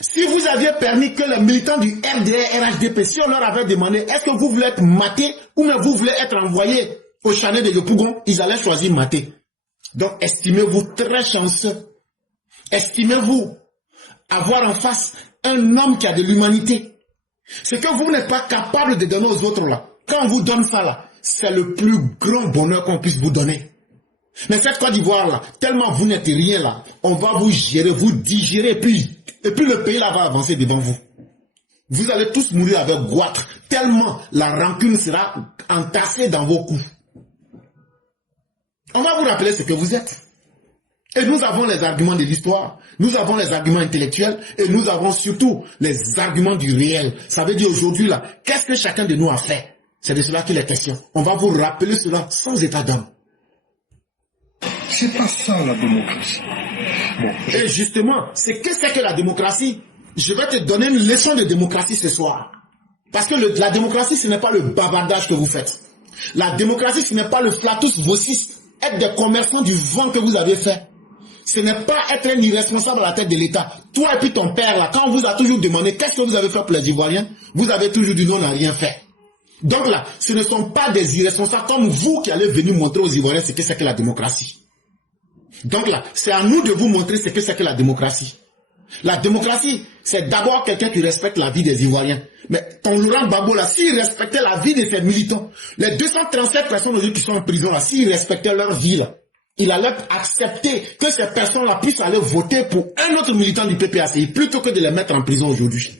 Si vous aviez permis que les militants du RDR, RHDP, si on leur avait demandé, est-ce que vous voulez être maté ou mais vous voulez être envoyé au Chanel de Yopougon, ils allaient choisir maté. Donc estimez-vous très chanceux. Estimez-vous avoir en face un homme qui a de l'humanité. Ce que vous n'êtes pas capable de donner aux autres là, quand on vous donne ça là, c'est le plus grand bonheur qu'on puisse vous donner. Mais cette Côte d'Ivoire là, tellement vous n'êtes rien là, on va vous gérer, vous digérer, et puis le pays là va avancer devant vous. Vous allez tous mourir avec goitre, tellement la rancune sera entassée dans vos coups. On va vous rappeler ce que vous êtes. Et nous avons les arguments de l'histoire, nous avons les arguments intellectuels, et nous avons surtout les arguments du réel. Ça veut dire aujourd'hui là, qu'est-ce que chacun de nous a fait? C'est de cela qu'il est question. On va vous rappeler cela sans état d'âme. C'est pas ça la démocratie. Bon. Et justement, c'est que la démocratie? Je vais te donner une leçon de démocratie ce soir. Parce que la démocratie, ce n'est pas le bavardage que vous faites. La démocratie, ce n'est pas le flatus vocis, être des commerçants du vent que vous avez fait. Ce n'est pas être un irresponsable à la tête de l'État. Toi et puis ton père, là, quand on vous a toujours demandé qu'est-ce que vous avez fait pour les Ivoiriens, vous avez toujours dit non, on n'a rien fait. Donc là, ce ne sont pas des irresponsables comme vous qui allez venir montrer aux Ivoiriens ce que c'est que la démocratie. Donc là, c'est à nous de vous montrer ce que c'est que la démocratie. La démocratie, c'est d'abord quelqu'un qui respecte la vie des Ivoiriens. Mais ton Laurent Gbagbo là, s'il respectait la vie de ses militants, les 237 personnes aujourd'hui qui sont en prison là, s'ils respectaient leur vie là, il allait accepter que ces personnes-là puissent aller voter pour un autre militant du PPACI plutôt que de les mettre en prison aujourd'hui.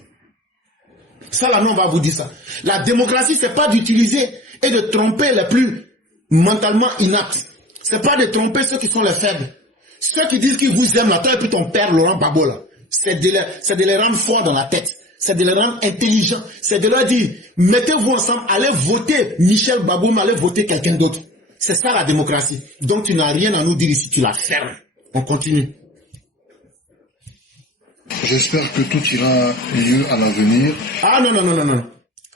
Ça là, non, on va vous dire ça. La démocratie, c'est pas d'utiliser et de tromper les plus mentalement inaptes. C'est pas de tromper ceux qui sont les faibles. Ceux qui disent qu'ils vous aiment là, toi et puis ton père Laurent Gbagbo là, c'est de les rendre forts dans la tête. C'est de les rendre intelligents. C'est de leur dire, mettez-vous ensemble, allez voter Michel Gbagbo, mais allez voter quelqu'un d'autre. C'est ça la démocratie. Donc tu n'as rien à nous dire ici, tu la fermes. On continue. J'espère que tout ira mieux à l'avenir. Ah non.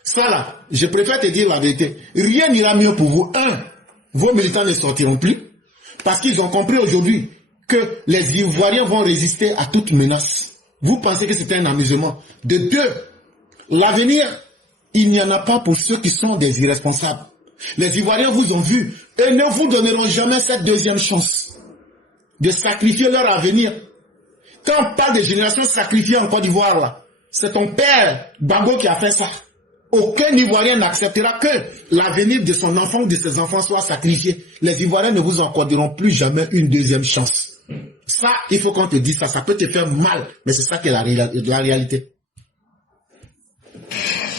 Ça là, je préfère te dire la vérité. Rien n'ira mieux pour vous. Un, vos militants ne sortiront plus. Parce qu'ils ont compris aujourd'hui que les Ivoiriens vont résister à toute menace. Vous pensez que c'était un amusement. De deux, l'avenir, il n'y en a pas pour ceux qui sont des irresponsables. Les Ivoiriens vous ont vu et ne vous donneront jamais cette deuxième chance de sacrifier leur avenir. Quand on parle de générations sacrifiées en Côte d'Ivoire, là, c'est ton père Gbagbo qui a fait ça. Aucun Ivoirien n'acceptera que l'avenir de son enfant ou de ses enfants soit sacrifié. Les Ivoiriens ne vous accorderont plus jamais une deuxième chance. Ça, il faut qu'on te dise ça. Ça peut te faire mal, mais c'est ça qui est la réalité.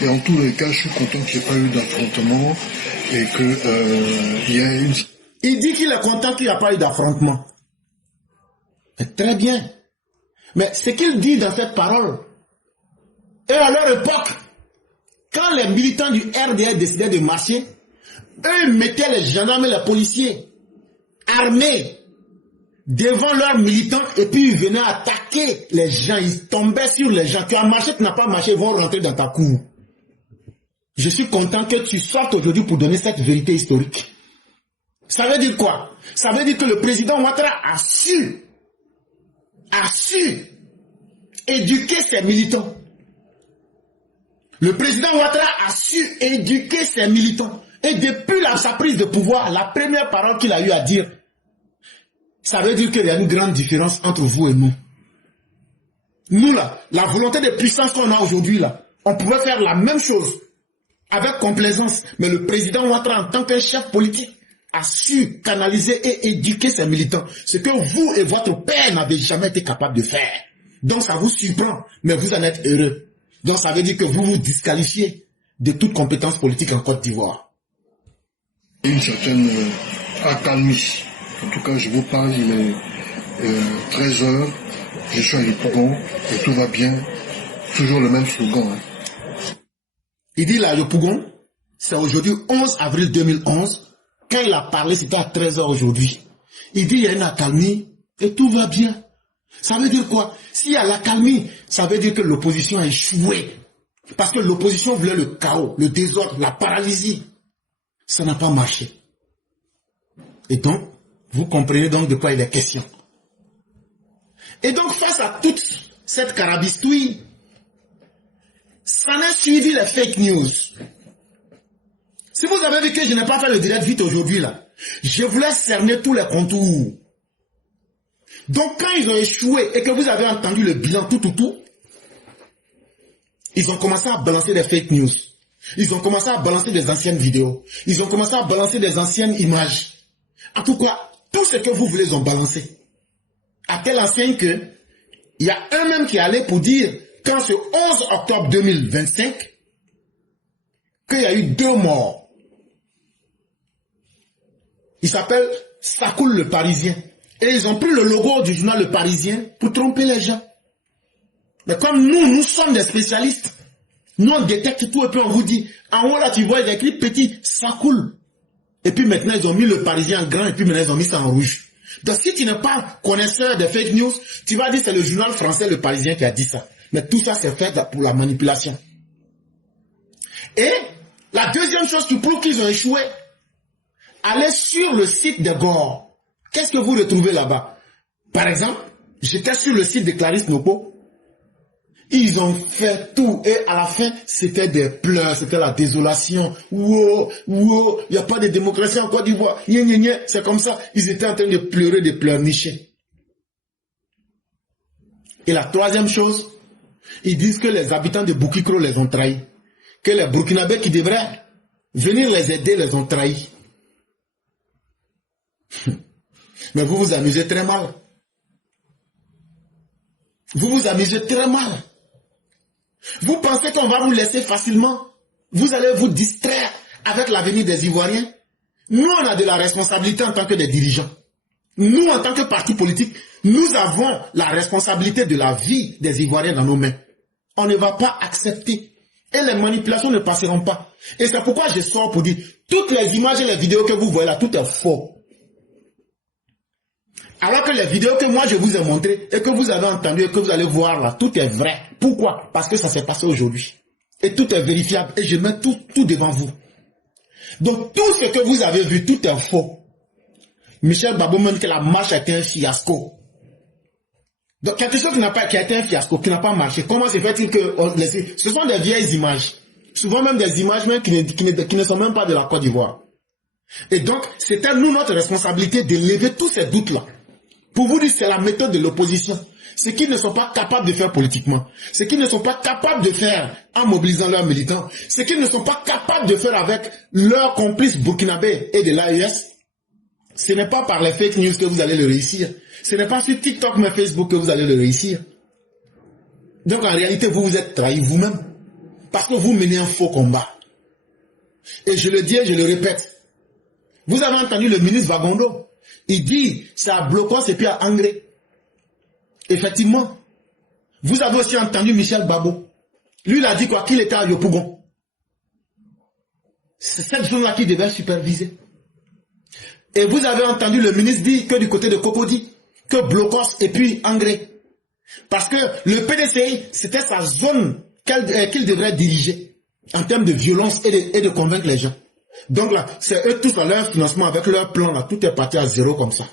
Et en tous les cas, je suis content qu'il n'y ait pas eu d'affrontement et qu'il y a une... Il dit qu'il est content qu'il n'y a pas eu d'affrontement. Très bien. Mais ce qu'il dit dans cette parole, et à leur époque, quand les militants du RDR décidaient de marcher, eux mettaient les gendarmes et les policiers armés devant leurs militants et puis ils venaient attaquer les gens, ils tombaient sur les gens. Tu as marché, tu n'as pas marché, ils vont rentrer dans ta cour. Je suis content que tu sortes aujourd'hui pour donner cette vérité historique. Ça veut dire quoi? Ça veut dire que le président Ouattara a su éduquer ses militants. Le président Ouattara a su éduquer ses militants. Et depuis sa prise de pouvoir, la première parole qu'il a eu à dire, ça veut dire qu'il y a une grande différence entre vous et nous. Nous là, la volonté de puissance qu'on a aujourd'hui là, on pouvait faire la même chose avec complaisance. Mais le président Ouattara, en tant que chef politique, a su canaliser et éduquer ses militants. Ce que vous et votre père n'avez jamais été capable de faire. Donc ça vous surprend, mais vous en êtes heureux. Donc ça veut dire que vous vous disqualifiez de toute compétence politique en Côte d'Ivoire. Une certaine accalmie. En tout cas, je vous parle, il est 13h, je suis à Yopougon et tout va bien. Toujours le même slogan. Hein. Il dit là, Yopougon, c'est aujourd'hui 11 avril 2011. Quand il a parlé, c'était à 13h aujourd'hui. Il dit il y a une accalmie et tout va bien. Ça veut dire quoi? S'il y a l'accalmie, ça veut dire que l'opposition a échoué. Parce que l'opposition voulait le chaos, le désordre, la paralysie. Ça n'a pas marché. Et donc, vous comprenez donc de quoi il est question. Et donc, face à toute cette carabistouille, ça n'a suivi les fake news. Si vous avez vu que je n'ai pas fait le direct vite aujourd'hui, là, je voulais cerner tous les contours. Donc, quand ils ont échoué et que vous avez entendu le bilan tout, ils ont commencé à balancer des fake news. Ils ont commencé à balancer des anciennes vidéos. Ils ont commencé à balancer des anciennes images. En tout cas, tout ce que vous voulez, ils ont balancé. À tel enseigne que, il y a un même qui est allé pour dire, quand ce 11 octobre 2025, qu'il y a eu 2 morts. Il s'appelle Sakoul le Parisien. Et ils ont pris le logo du journal Le Parisien pour tromper les gens. Mais comme nous sommes des spécialistes, nous on détecte tout et puis on vous dit, en haut là tu vois, il y a écrit petit Sakoul. Et puis maintenant ils ont mis Le Parisien en grand et puis maintenant ils ont mis ça en rouge. Donc si tu n'es pas connaisseur des fake news, tu vas dire c'est le journal français Le Parisien qui a dit ça. Mais tout ça c'est fait pour la manipulation. Et la deuxième chose qui prouve qu'ils ont échoué, allez sur le site de Gore. Qu'est-ce que vous retrouvez là-bas? Par exemple, j'étais sur le site de Clarisse Nopo. Ils ont fait tout et à la fin, c'était des pleurs, c'était la désolation. Wow, il n'y a pas de démocratie en Côte d'Ivoire. C'est comme ça. Ils étaient en train de pleurer, de pleurnicher. Et la troisième chose, ils disent que les habitants de Boukikro les ont trahis. Que les Burkinabés qui devraient venir les aider les ont trahis. Mais vous vous amusez très mal. Vous vous amusez très mal. Vous pensez qu'on va vous laisser facilement? Vous allez vous distraire avec l'avenir des Ivoiriens? Nous, on a de la responsabilité en tant que des dirigeants. Nous, en tant que parti politique, nous avons la responsabilité de la vie des Ivoiriens dans nos mains. On ne va pas accepter. Et les manipulations ne passeront pas. Et c'est pourquoi je sors pour dire, toutes les images et les vidéos que vous voyez là, tout est faux. Alors que les vidéos que moi je vous ai montrées et que vous avez entendues et que vous allez voir là, tout est vrai. Pourquoi? Parce que ça s'est passé aujourd'hui. Et tout est vérifiable. Et je mets tout devant vous. Donc tout ce que vous avez vu, tout est faux. Michel Babou même que la marche a été un fiasco. Donc quelque chose qui a été un fiasco, qui n'a pas marché. Comment se fait-il que ce sont des vieilles images. Souvent même des images même qui ne sont même pas de la Côte d'Ivoire. Et donc, c'était nous notre responsabilité de lever tous ces doutes-là. Pour vous dire, c'est la méthode de l'opposition. Ce qu'ils ne sont pas capables de faire politiquement. Ce qu'ils ne sont pas capables de faire en mobilisant leurs militants. Ce qu'ils ne sont pas capables de faire avec leurs complices burkinabés et de l'AES. Ce n'est pas par les fake news que vous allez le réussir. Ce n'est pas sur TikTok mais Facebook que vous allez le réussir. Donc en réalité, vous vous êtes trahis vous-même. Parce que vous menez un faux combat. Et je le dis et je le répète. Vous avez entendu le ministre Vagondo. Il dit, c'est à Blocos et puis à Angré. Effectivement. Vous avez aussi entendu Michel Babo. Lui, il a dit quoi? Qu'il était à Yopougon. C'est cette zone-là qui devait superviser. Et vous avez entendu le ministre dire que du côté de Cocody, que Blocos et puis Angré. Parce que le PDCI, c'était sa zone qu'il devrait diriger. en termes de violence et de convaincre les gens. Donc là, c'est eux tous à leur financement avec leur plan là, tout est parti à zéro comme ça.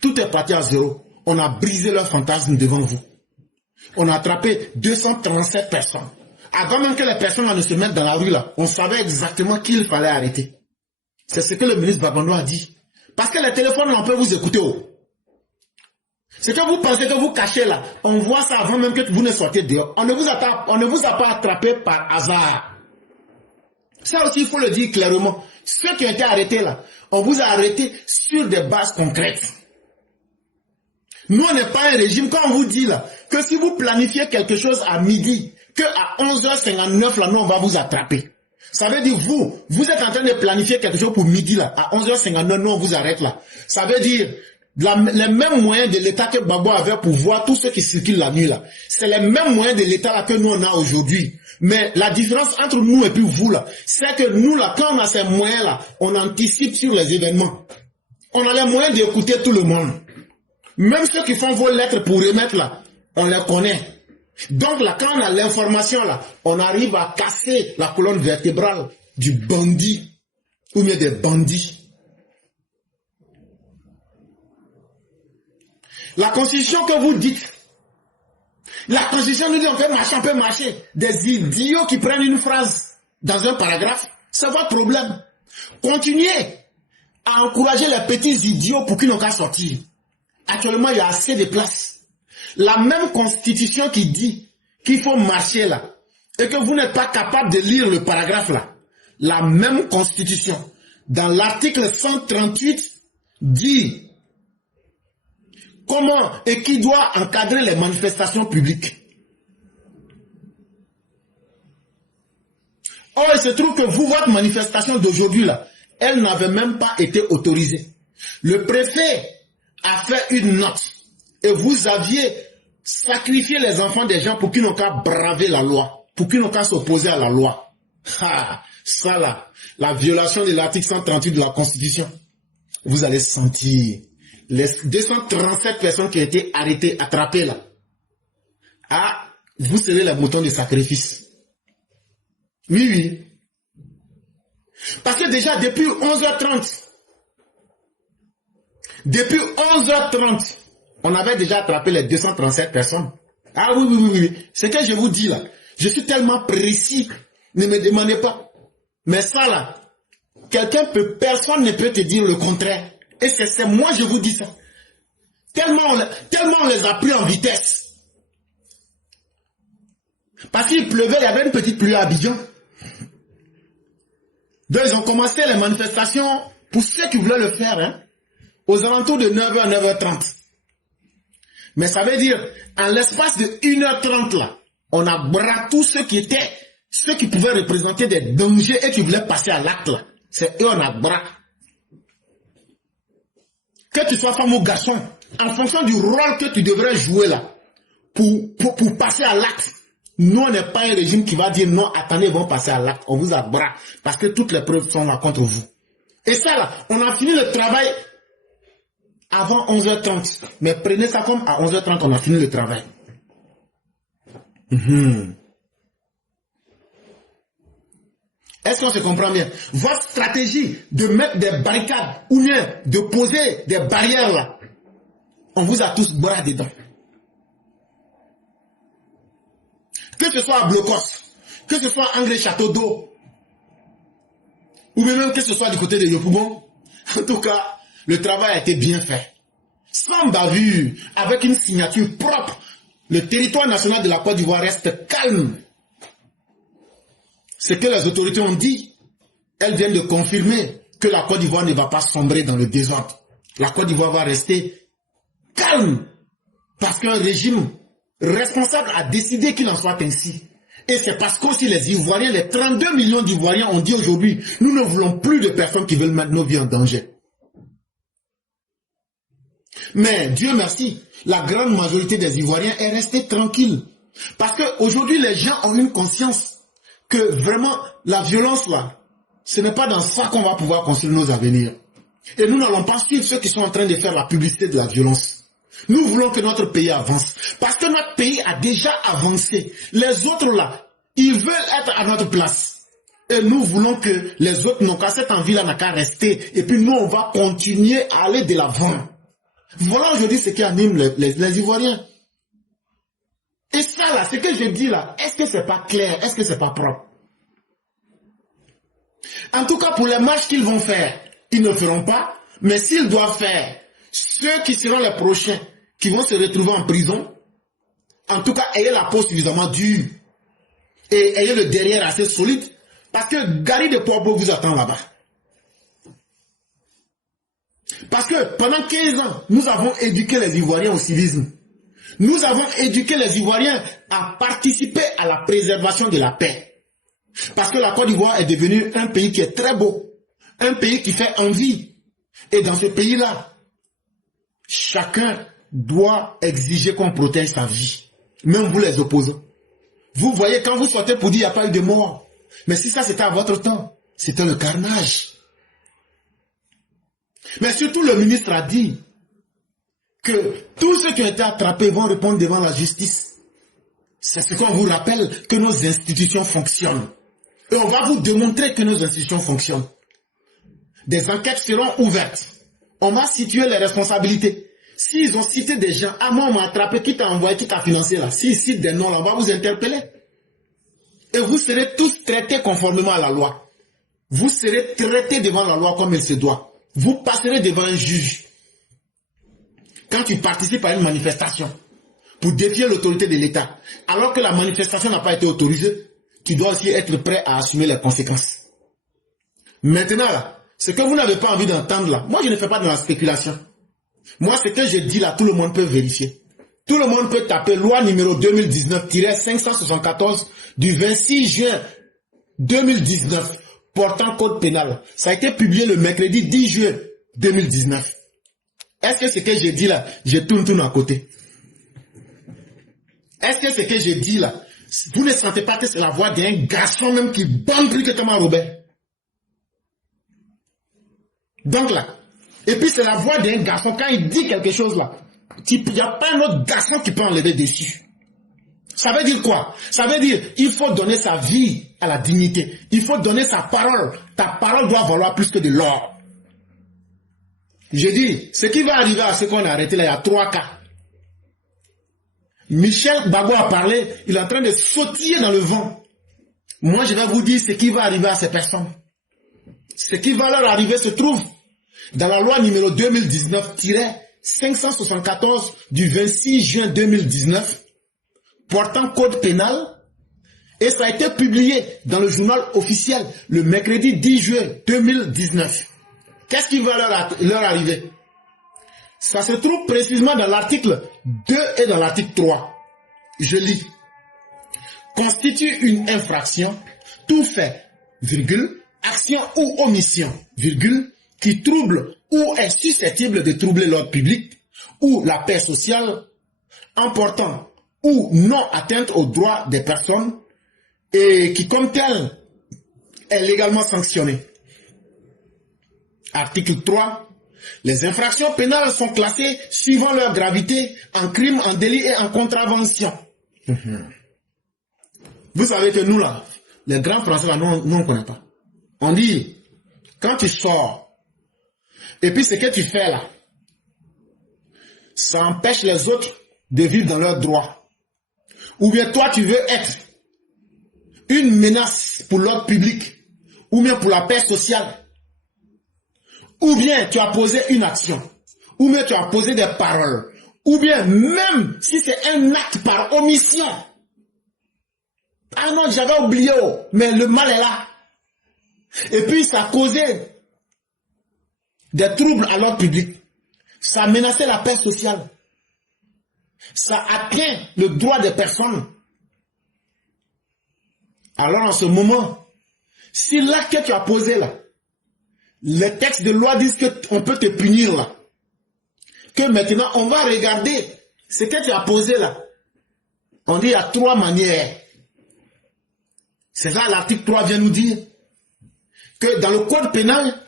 Tout est parti à zéro. On a brisé leur fantasme devant vous. On a attrapé 237 personnes. Avant même que les personnes là ne se mettent dans la rue là, on savait exactement qui il fallait arrêter. C'est ce que le ministre Babando a dit. Parce que les téléphones là, on peut vous écouter. Ce que vous pensez que vous cachez là, on voit ça avant même que vous ne sortiez dehors. On ne vous a pas attrapé par hasard. Ça aussi, il faut le dire clairement. Ceux qui ont été arrêtés là, on vous a arrêtés sur des bases concrètes. Nous, on n'est pas un régime, quand on vous dit là, que si vous planifiez quelque chose à midi, que à 11h59 là, nous, on va vous attraper. Ça veut dire, vous êtes en train de planifier quelque chose pour midi là, à 11h59, nous, on vous arrête là. Ça veut dire, les mêmes moyens de l'État que Babo avait pour voir tous ceux qui circulent la nuit là. C'est les mêmes moyens de l'État là que nous, on a aujourd'hui. Mais la différence entre nous et puis vous là, c'est que nous là, quand on a ces moyens là, on anticipe sur les événements. On a les moyens d'écouter tout le monde. Même ceux qui font vos lettres pour remettre là, on les connaît. Donc là, quand on a l'information là, on arrive à casser la colonne vertébrale du bandit ou bien des bandits. La constitution que vous dites, la constitution nous dit on peut marcher. Des idiots qui prennent une phrase dans un paragraphe, c'est votre problème. Continuez à encourager les petits idiots pour qu'ils n'ont qu'à sortir. Actuellement, il y a assez de place. La même constitution qui dit qu'il faut marcher là, et que vous n'êtes pas capable de lire le paragraphe là, la même constitution, dans l'article 138, dit comment et qui doit encadrer les manifestations publiques. Or, il se trouve que vous, votre manifestation d'aujourd'hui là, elle n'avait même pas été autorisée. Le préfet a fait une note et vous aviez sacrifié les enfants des gens pour qu'ils n'ont qu'à braver la loi, pour qu'ils n'ont qu'à s'opposer à la loi. Ah, ça là, la violation de l'article 138 de la Constitution. Vous allez sentir les 237 personnes qui ont été arrêtées, attrapées là. Ah, vous serez les moutons de sacrifice. Oui, oui. Parce que déjà depuis 11h30, on avait déjà attrapé les 237 personnes. Ah oui, oui, oui, oui. Ce que je vous dis là, je suis tellement précis, ne me demandez pas. Mais ça là, personne ne peut te dire le contraire. Et c'est moi je vous dis ça. Tellement on les a pris en vitesse. Parce qu'il pleuvait, il y avait une petite pluie à Abidjan. Donc ils ont commencé les manifestations, pour ceux qui voulaient le faire, hein, aux alentours de 9h à 9h30. Mais ça veut dire, en l'espace de 1h30 là, on a braqué tous ceux qui pouvaient représenter des dangers et qui voulaient passer à l'acte là. C'est eux on a braqué. Que tu sois femme ou garçon, en fonction du rôle que tu devrais jouer là, pour passer à l'acte, nous on n'est pas un régime qui va dire non, attendez, ils vont passer à l'acte, on vous a braqué, parce que toutes les preuves sont là contre vous. Et ça là, on a fini le travail avant 11h30. Mais prenez ça comme à 11h30, on a fini le travail. Est-ce qu'on se comprend bien? Votre stratégie de mettre des barricades ou bien de poser des barrières là, on vous a tous bras dedans. Que ce soit à Blocos, que ce soit à Angré Château d'Eau, ou même que ce soit du côté de Yopougon, en tout cas, le travail a été bien fait. Sans bavure, avec une signature propre, le territoire national de la Côte d'Ivoire reste calme. Ce que les autorités ont dit, elles viennent de confirmer que la Côte d'Ivoire ne va pas sombrer dans le désordre. La Côte d'Ivoire va rester calme, parce qu'un régime responsable a décidé qu'il en soit ainsi. Et c'est parce qu'aussi les Ivoiriens, les 32 millions d'Ivoiriens ont dit aujourd'hui, nous ne voulons plus de personnes qui veulent mettre nos vies en danger. Mais Dieu merci, la grande majorité des Ivoiriens est restée tranquille. Parce qu'aujourd'hui, les gens ont une conscience que vraiment, la violence là, ce n'est pas dans ça qu'on va pouvoir construire nos avenirs. Et nous n'allons pas suivre ceux qui sont en train de faire la publicité de la violence. Nous voulons que notre pays avance. Parce que notre pays a déjà avancé. Les autres là, Ils veulent être à notre place. Et nous voulons que les autres n'ont qu'à cette envie-là, n'a qu'à rester. Et puis nous, on va continuer à aller de l'avant. Voilà aujourd'hui ce qui anime les Ivoiriens. Et ça là, ce que je dis là, est-ce que c'est pas clair? Est-ce que c'est pas propre? En tout cas, pour les marches qu'ils vont faire, ils ne feront pas. Mais s'ils doivent faire, ceux qui seront les prochains, qui vont se retrouver en prison, en tout cas, ayez la peau suffisamment dure. Et ayez le derrière assez solide. Parce que Gary de Poabo vous attend là-bas. Parce que pendant 15 ans, nous avons éduqué les Ivoiriens au civisme. Nous avons éduqué les Ivoiriens à participer à la préservation de la paix. Parce que la Côte d'Ivoire est devenue un pays qui est très beau. Un pays qui fait envie. Et dans ce pays-là, chacun doit exiger qu'on protège sa vie. Même vous les opposants. Vous voyez, quand vous sortez pour dire qu'il n'y a pas eu de mort. Mais si ça c'était à votre temps, c'était le carnage. Mais surtout le ministre a dit que tous ceux qui ont été attrapés vont répondre devant la justice. C'est ce qu'on vous rappelle, que nos institutions fonctionnent. Et on va vous démontrer que nos institutions fonctionnent. Des enquêtes seront ouvertes. On va situer les responsabilités. S'ils ont cité des gens, ah moi on m'a attrapé, qui t'a envoyé, qui t'a financé là. S'ils citent des noms là, on va vous interpeller. Et vous serez tous traités conformément à la loi. Vous serez traités devant la loi comme il se doit. Vous passerez devant un juge. Quand tu participes à une manifestation pour défier l'autorité de l'État, alors que la manifestation n'a pas été autorisée, tu dois aussi être prêt à assumer les conséquences. Maintenant là, ce que vous n'avez pas envie d'entendre là, moi je ne fais pas de la spéculation. Moi ce que je dis là, tout le monde peut vérifier. Tout le monde peut taper loi numéro 2019-574 du 26 juin 2019 portant code pénal. Ça a été publié le mercredi 10 juin 2019. Est-ce que ce que j'ai dit là, je tourne à côté? Est-ce que ce que j'ai dit là, vous ne sentez pas que c'est la voix d'un garçon même qui bande plus que Thomas Robert? Donc là, et puis c'est la voix d'un garçon quand il dit quelque chose là. Il n'y a pas un autre garçon qui peut enlever dessus. Ça veut dire quoi? Ça veut dire il faut donner sa vie à la dignité. Il faut donner sa parole. Ta parole doit valoir plus que de l'or. J'ai dit, ce qui va arriver à ce qu'on a arrêté là, il y a 3 cas. Michel Gbagbo a parlé, il est en train de sautiller dans le vent. Moi, je vais vous dire ce qui va arriver à ces personnes. Ce qui va leur arriver se trouve dans la loi numéro 2019-574 du 26 juin 2019 portant code pénal, et ça a été publié dans le journal officiel le mercredi 10 juin 2019. Qu'est-ce qui va leur arriver? Ça se trouve précisément dans l'article 2 et dans l'article 3. Je lis. Constitue une infraction, tout fait, virgule, action ou omission, virgule, qui trouble ou est susceptible de troubler l'ordre public ou la paix sociale, emportant ou non atteinte aux droits des personnes et qui comme tel est légalement sanctionnée. Article 3. Les infractions pénales sont classées suivant leur gravité en crime, en délit et en contravention. Vous savez que nous là, les grands français là, nous on ne connaît pas. On dit, quand tu sors, et puis ce que tu fais là, ça empêche les autres de vivre dans leurs droits. Ou bien toi tu veux être une menace pour l'ordre public, ou bien pour la paix sociale. Ou bien tu as posé une action, ou bien tu as posé des paroles, ou bien même si c'est un acte par omission. Ah non, j'avais oublié, mais le mal est là. Et puis ça a causé des troubles à l'ordre public. Ça a menacé la paix sociale. Ça atteint le droit des personnes. Alors en ce moment, si l'acte que tu as posé là, les textes de loi disent qu'on peut te punir là, que maintenant on va regarder ce que tu as posé là. On dit il y a 3 manières. C'est ça l'article 3 vient nous dire. Que dans le code pénal,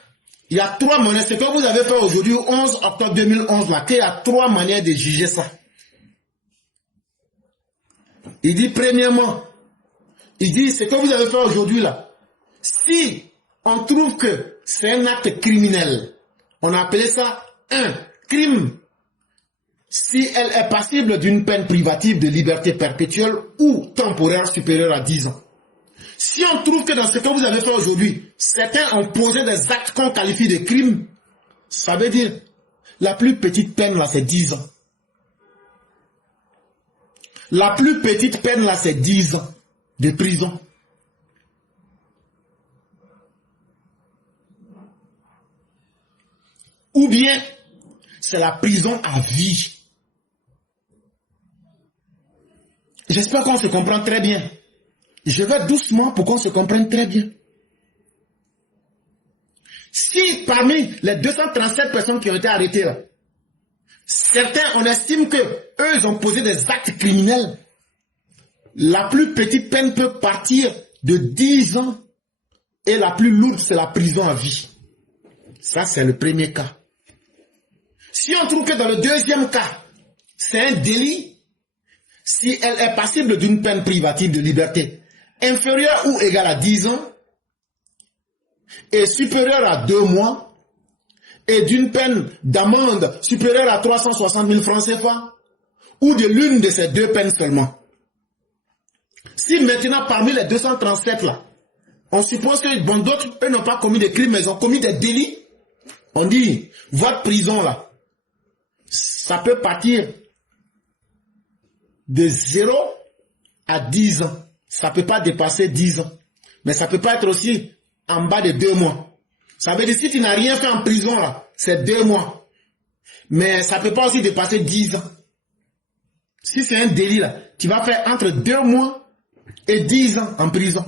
il y a 3 manières. C'est que vous avez fait aujourd'hui, 11 octobre 2011 là, qu'il y a 3 manières de juger ça. Il dit premièrement, Il dit, ce que vous avez fait aujourd'hui là, si on trouve que c'est un acte criminel, on a appelé ça un crime. Si elle est passible d'une peine privative de liberté perpétuelle ou temporaire supérieure à 10 ans. Si on trouve que dans ce que vous avez fait aujourd'hui, certains ont posé des actes qu'on qualifie de crimes, ça veut dire la plus petite peine là c'est 10 ans. La plus petite peine là c'est 10 ans de prison. Ou bien c'est la prison à vie. J'espère qu'on se comprend très bien. Je vais doucement pour qu'on se comprenne très bien. Si parmi les 237 personnes qui ont été arrêtées là, certains, on estime que eux, ils ont posé des actes criminels, la plus petite peine peut partir de 10 ans et la plus lourde, c'est la prison à vie. Ça, c'est le premier cas. Si on trouve que dans le deuxième cas, c'est un délit, si elle est passible d'une peine privative de liberté inférieure ou égale à 10 ans et supérieure à 2 mois et d'une peine d'amende supérieure à 360 000 francs CFA ou de l'une de ces deux peines seulement. Si maintenant parmi les 237 là, on suppose que bon, d'autres, eux n'ont pas commis des crimes mais ils ont commis des délits, on dit votre prison là, ça peut partir de 0 à 10 ans. Ça ne peut pas dépasser 10 ans. Mais ça ne peut pas être aussi en bas de 2 mois. Ça veut dire si tu n'as rien fait en prison, là, c'est 2 mois. Mais ça ne peut pas aussi dépasser 10 ans. Si c'est un délit, là, tu vas faire entre 2 mois et 10 ans en prison.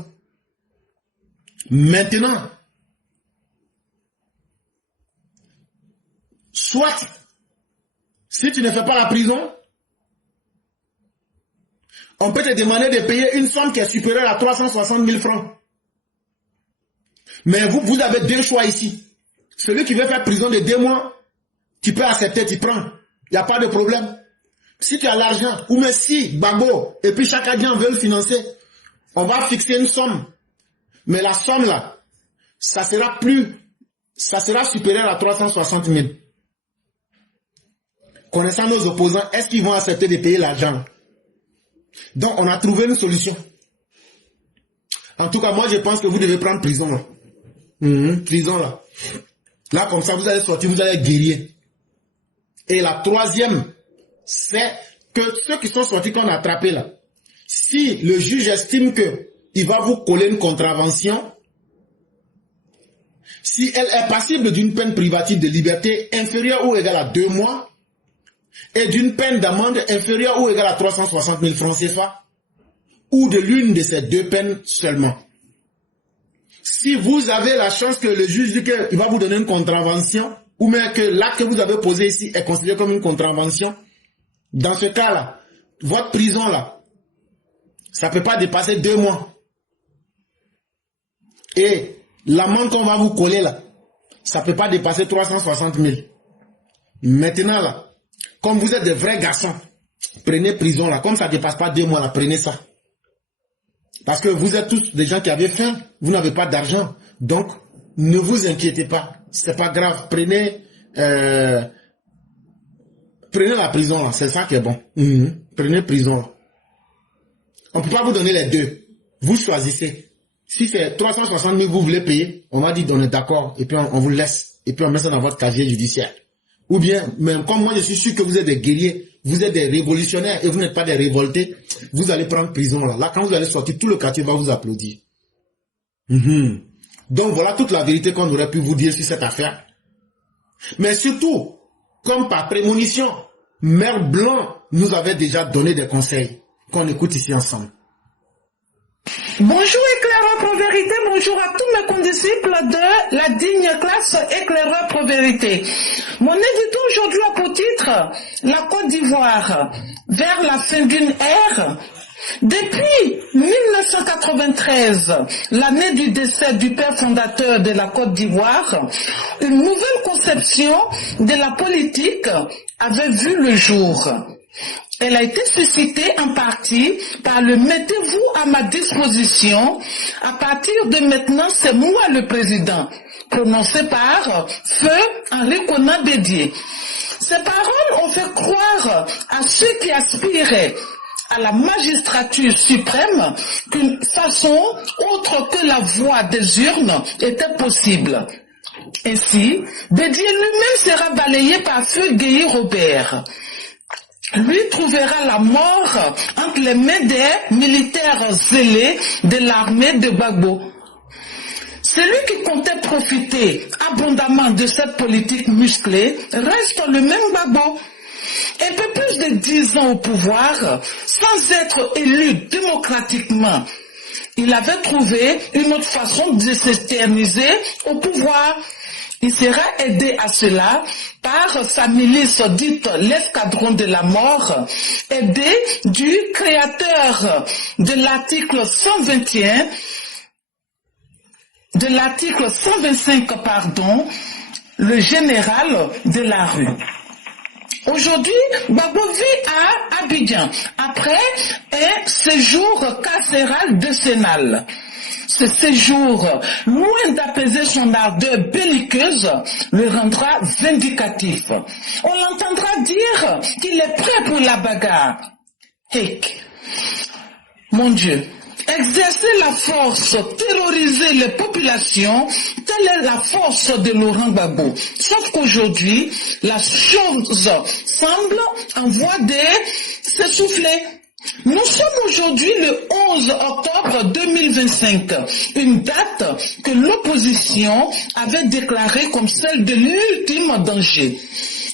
Maintenant, soit, si tu ne fais pas la prison, on peut te demander de payer une somme qui est supérieure à 360 000 francs. Mais vous avez deux choix ici. Celui qui veut faire prison de 2 mois, tu peux accepter, tu prends. Il n'y a pas de problème. Si tu as l'argent, ou même si Bago, et puis chaque adjoint veut le financer, on va fixer une somme. Mais la somme là, ça sera supérieur à 360 000. Connaissant nos opposants, est-ce qu'ils vont accepter de payer l'argent? Donc, on a trouvé une solution. En tout cas, moi, je pense que vous devez prendre prison, là. Prison, là. Là, comme ça, vous allez sortir, vous allez être guerrier. Et la troisième, c'est que ceux qui sont sortis qu'on a attrapés, là, si le juge estime qu'il va vous coller une contravention, si elle est passible d'une peine privative de liberté inférieure ou égale à 2 mois, et d'une peine d'amende inférieure ou égale à 360 000 francs CFA, ou de l'une de ces deux peines seulement. Si vous avez la chance que le juge dit qu'il va vous donner une contravention, ou même que l'acte que vous avez posé ici est considéré comme une contravention, dans ce cas-là, votre prison là, ça ne peut pas dépasser 2 mois. Et l'amende qu'on va vous coller là, ça ne peut pas dépasser 360 000. Maintenant là, comme vous êtes des vrais garçons, prenez prison là. Comme ça ne dépasse pas 2 mois là, prenez ça. Parce que vous êtes tous des gens qui avaient faim, vous n'avez pas d'argent. Donc, ne vous inquiétez pas. C'est pas grave. Prenez la prison là, c'est ça qui est bon. Prenez prison là. On ne peut pas vous donner les deux. Vous choisissez. Si c'est 360 000 que vous voulez payer, on va dire on est d'accord et puis on vous laisse. Et puis on met ça dans votre casier judiciaire. Ou bien, même comme moi je suis sûr que vous êtes des guerriers, vous êtes des révolutionnaires et vous n'êtes pas des révoltés, vous allez prendre prison là. Là, quand vous allez sortir, tout le quartier va vous applaudir. Donc voilà toute la vérité qu'on aurait pu vous dire sur cette affaire. Mais surtout, comme par prémonition, Mère Blanc nous avait déjà donné des conseils qu'on écoute ici ensemble. Bonjour éclaireur Pro-Vérité, bonjour à tous mes condisciples de la digne classe éclaireur Pro-Vérité. Mon édito aujourd'hui a pour titre la Côte d'Ivoire vers la fin d'une ère. Depuis 1993, l'année du décès du père fondateur de la Côte d'Ivoire, une nouvelle conception de la politique avait vu le jour. Elle a été suscitée en partie par le « mettez-vous à ma disposition, à partir de maintenant c'est moi le président », prononcé par Feu Henri Konan Bédié. Ces paroles ont fait croire à ceux qui aspiraient à la magistrature suprême qu'une façon autre que la voie des urnes était possible. Ainsi, Bédié lui-même sera balayé par Feu Guéhi Robert. Lui trouvera la mort entre les mains des militaires zélés de l'armée de Gbagbo. Celui qui comptait profiter abondamment de cette politique musclée reste le même Gbagbo. Un peu plus de 10 ans au pouvoir, sans être élu démocratiquement, il avait trouvé une autre façon de s'éterniser au pouvoir. Il sera aidé à cela par sa milice dite l'escadron de la mort, aidé du créateur de l'article 121, de l'article 125, le général de la rue. Aujourd'hui, Gbagbo vit à Abidjan, après un séjour carcéral décennal. Ce séjour, loin d'apaiser son ardeur belliqueuse, le rendra vindicatif. On l'entendra dire qu'il est prêt pour la bagarre. Hic. Mon Dieu, exercer la force, terroriser les populations, telle est la force de Laurent Gbagbo. Sauf qu'aujourd'hui, la chose semble en voie de s'essouffler. Nous sommes aujourd'hui le 11 octobre 2025, une date que l'opposition avait déclarée comme celle de l'ultime danger.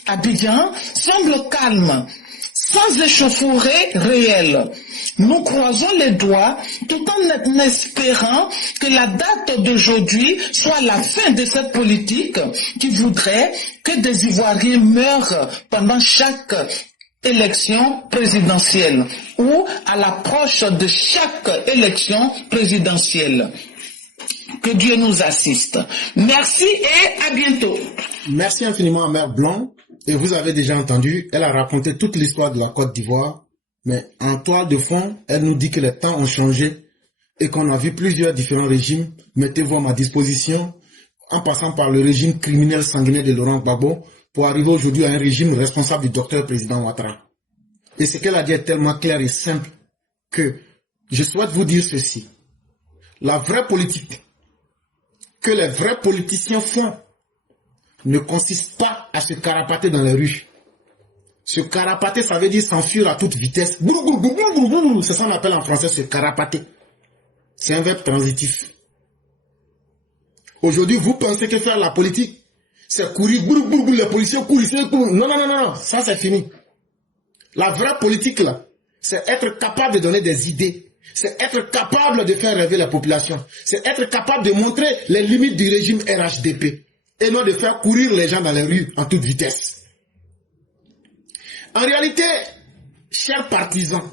Abidjan semble calme, sans échauffourée réelle. Nous croisons les doigts tout en espérant que la date d'aujourd'hui soit la fin de cette politique qui voudrait que des Ivoiriens meurent pendant chaque élection présidentielle ou à l'approche de chaque élection présidentielle. Que Dieu nous assiste. Merci et à bientôt. Merci infiniment à Mère Blanc. Et vous avez déjà entendu, elle a raconté toute l'histoire de la Côte d'Ivoire. Mais en toile de fond, elle nous dit que les temps ont changé et qu'on a vu plusieurs différents régimes. Mettez-vous à ma disposition, en passant par le régime criminel sanguinaire de Laurent Gbagbo, pour arriver aujourd'hui à un régime responsable du docteur président Ouattara. Et ce qu'elle a dit est tellement clair et simple que je souhaite vous dire ceci. La vraie politique que les vrais politiciens font ne consiste pas à se carapater dans les rues. Se carapater, ça veut dire s'enfuir à toute vitesse. C'est ça qu'on appelle en français se carapater. C'est un verbe transitif. Aujourd'hui, vous pensez que faire la politique, c'est courir, les policiers courent, non, ça c'est fini. La vraie politique là, c'est être capable de donner des idées, c'est être capable de faire rêver la population, c'est être capable de montrer les limites du régime RHDP, et non de faire courir les gens dans les rues en toute vitesse. En réalité, chers partisans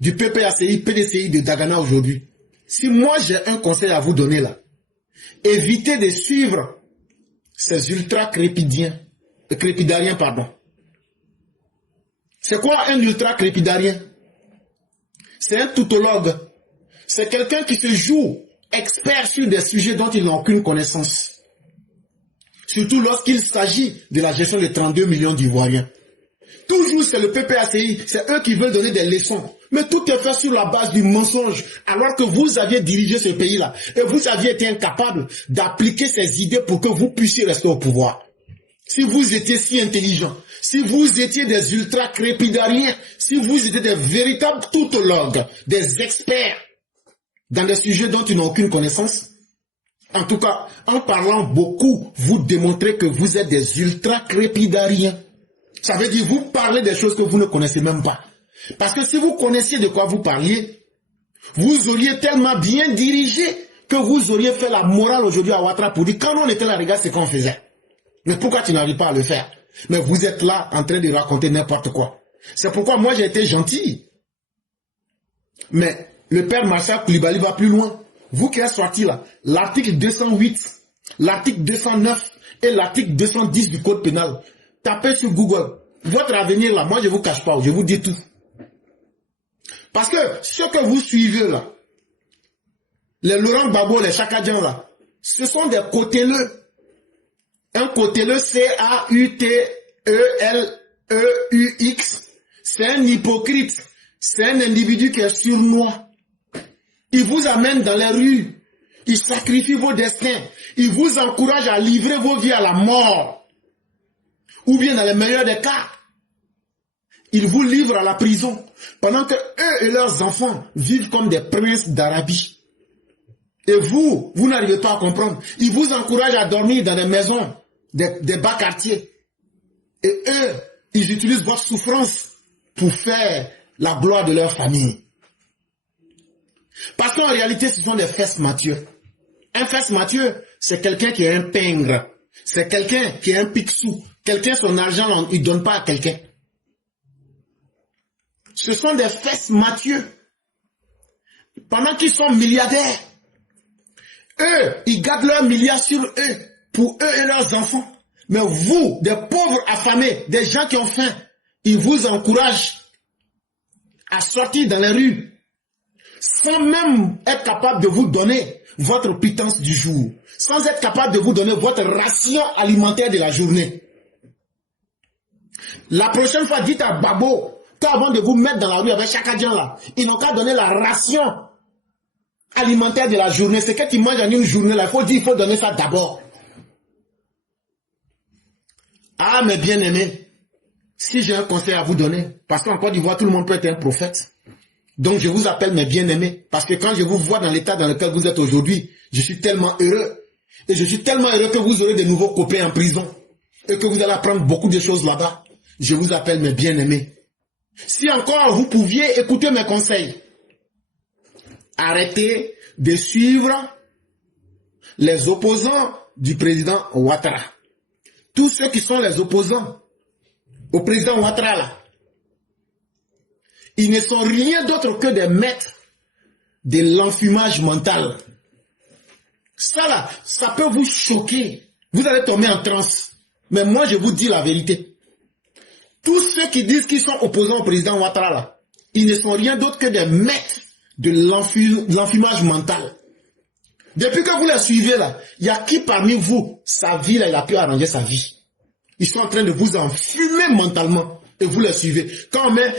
du PPACI, PDCI de Dagana aujourd'hui, si moi j'ai un conseil à vous donner là, évitez de suivre ces ultra-crépidariens. C'est quoi un ultra-crépidarien? C'est un tautologue. C'est quelqu'un qui se joue expert sur des sujets dont il n'a aucune connaissance. Surtout lorsqu'il s'agit de la gestion de 32 millions d'Ivoiriens. Toujours c'est le PPACI, c'est eux qui veulent donner des leçons. Mais tout est fait sur la base du mensonge, alors que vous aviez dirigé ce pays-là et vous aviez été incapable d'appliquer ces idées pour que vous puissiez rester au pouvoir. Si vous étiez si intelligents, si vous étiez des ultra-crépidariens, si vous étiez des véritables tautologues, des experts dans des sujets dont ils n'ont aucune connaissance, en tout cas, en parlant beaucoup, vous démontrez que vous êtes des ultra-crépidariens. Ça veut dire vous parlez des choses que vous ne connaissez même pas. Parce que si vous connaissiez de quoi vous parliez, vous auriez tellement bien dirigé que vous auriez fait la morale aujourd'hui à Ouattara pour dire quand on était là, regarde ce qu'on faisait. Mais pourquoi tu n'arrives pas à le faire? Mais vous êtes là en train de raconter n'importe quoi. C'est pourquoi moi j'ai été gentil. Mais le père Marshal Koulibaly va plus loin. Vous qui êtes sorti là, l'article 208, l'article 209 et l'article 210 du code pénal, tapez sur Google. Votre avenir là, moi je vous cache pas, je vous dis tout. Parce que ce que vous suivez là, les Laurent Gbagbo, les Chaka Dian là, ce sont des côteleux. Un côteleux, C-A-U-T-E-L-E-U-X, c'est un hypocrite. C'est un individu qui est sournois. Il vous amène dans les rues. Il sacrifie vos destins. Il vous encourage à livrer vos vies à la mort. Ou bien dans le meilleur des cas, il vous livre à la prison. Pendant que eux et leurs enfants vivent comme des princes d'Arabie. Et vous n'arrivez pas à comprendre. Il vous encourage à dormir dans des maisons, des bas quartiers. Et eux, ils utilisent votre souffrance pour faire la gloire de leur famille. Parce qu'en réalité, ce sont des fesses Mathieu. Un fesse Mathieu, c'est quelqu'un qui est un pingre. C'est quelqu'un qui est un picsou. Quelqu'un, son argent, il ne donne pas à quelqu'un. Ce sont des fesses Mathieu. Pendant qu'ils sont milliardaires, eux, ils gardent leurs milliards sur eux, pour eux et leurs enfants. Mais vous, des pauvres affamés, des gens qui ont faim, ils vous encouragent à sortir dans les rues, sans même être capable de vous donner votre pitance du jour, sans être capable de vous donner votre ration alimentaire de la journée. La prochaine fois, dites à Babo, qu'avant de vous mettre dans la rue avec Chaka Dian là, ils n'ont qu'à donner la ration alimentaire de la journée. C'est que tu manges en une journée là, il faut donner ça d'abord. Ah, mes bien-aimés, si j'ai un conseil à vous donner, parce qu'en Côte d'Ivoire, tout le monde peut être un prophète. Donc je vous appelle mes bien-aimés, parce que quand je vous vois dans l'état dans lequel vous êtes aujourd'hui, je suis tellement heureux. Et je suis tellement heureux que vous aurez de nouveaux copains en prison. Et que vous allez apprendre beaucoup de choses là-bas. Je vous appelle mes bien-aimés. Si encore vous pouviez écouter mes conseils, arrêtez de suivre les opposants du président Ouattara. Tous ceux qui sont les opposants au président Ouattara là, ils ne sont rien d'autre que des maîtres de l'enfumage mental. Ça là, ça peut vous choquer. Vous allez tomber en transe. Mais moi, je vous dis la vérité. Tous ceux qui disent qu'ils sont opposants au président Ouattara là, ils ne sont rien d'autre que des maîtres de l'enfumage mental. Depuis que vous les suivez là, il y a qui parmi vous, sa vie là, il a pu arranger sa vie. Ils sont en train de vous enfumer mentalement. Et vous les suivez. Quand on met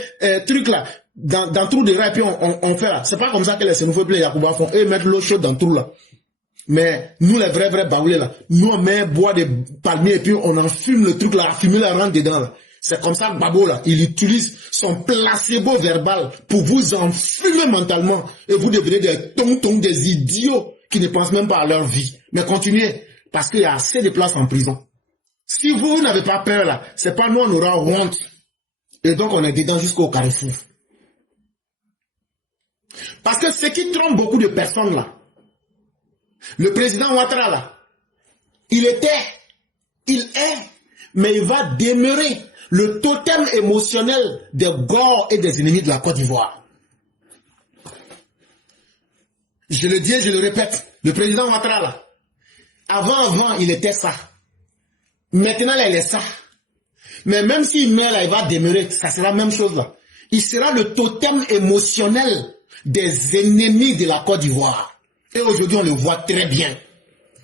truc là, dans trou de rat, et puis on fait là. C'est pas comme ça que les Sénoufeux et Yacouba font. Eux mettent l'eau chaude dans le trou là. Mais nous les vrais baoulés là, nous on met un bois de palmier et puis on enfume le truc là, fumer la rentre dedans là. C'est comme ça que Babo là, il utilise son placebo verbal pour vous enfumer mentalement. Et vous devenez des tontons, des idiots qui ne pensent même pas à leur vie. Mais continuez, parce qu'il y a assez de places en prison. Si vous n'avez pas peur là, c'est pas nous on aura honte. Et donc on est dedans jusqu'au carrefour. Parce que ce qui trompe beaucoup de personnes là, le président Ouattara là, il est, mais il va demeurer le totem émotionnel des gors et des ennemis de la Côte d'Ivoire. Je le dis et je le répète, le président Ouattara là, avant il était ça. Maintenant là il est ça. Mais même s'il meurt là, il va demeurer, ça sera la même chose là. Il sera le totem émotionnel des ennemis de la Côte d'Ivoire. Et aujourd'hui on le voit très bien.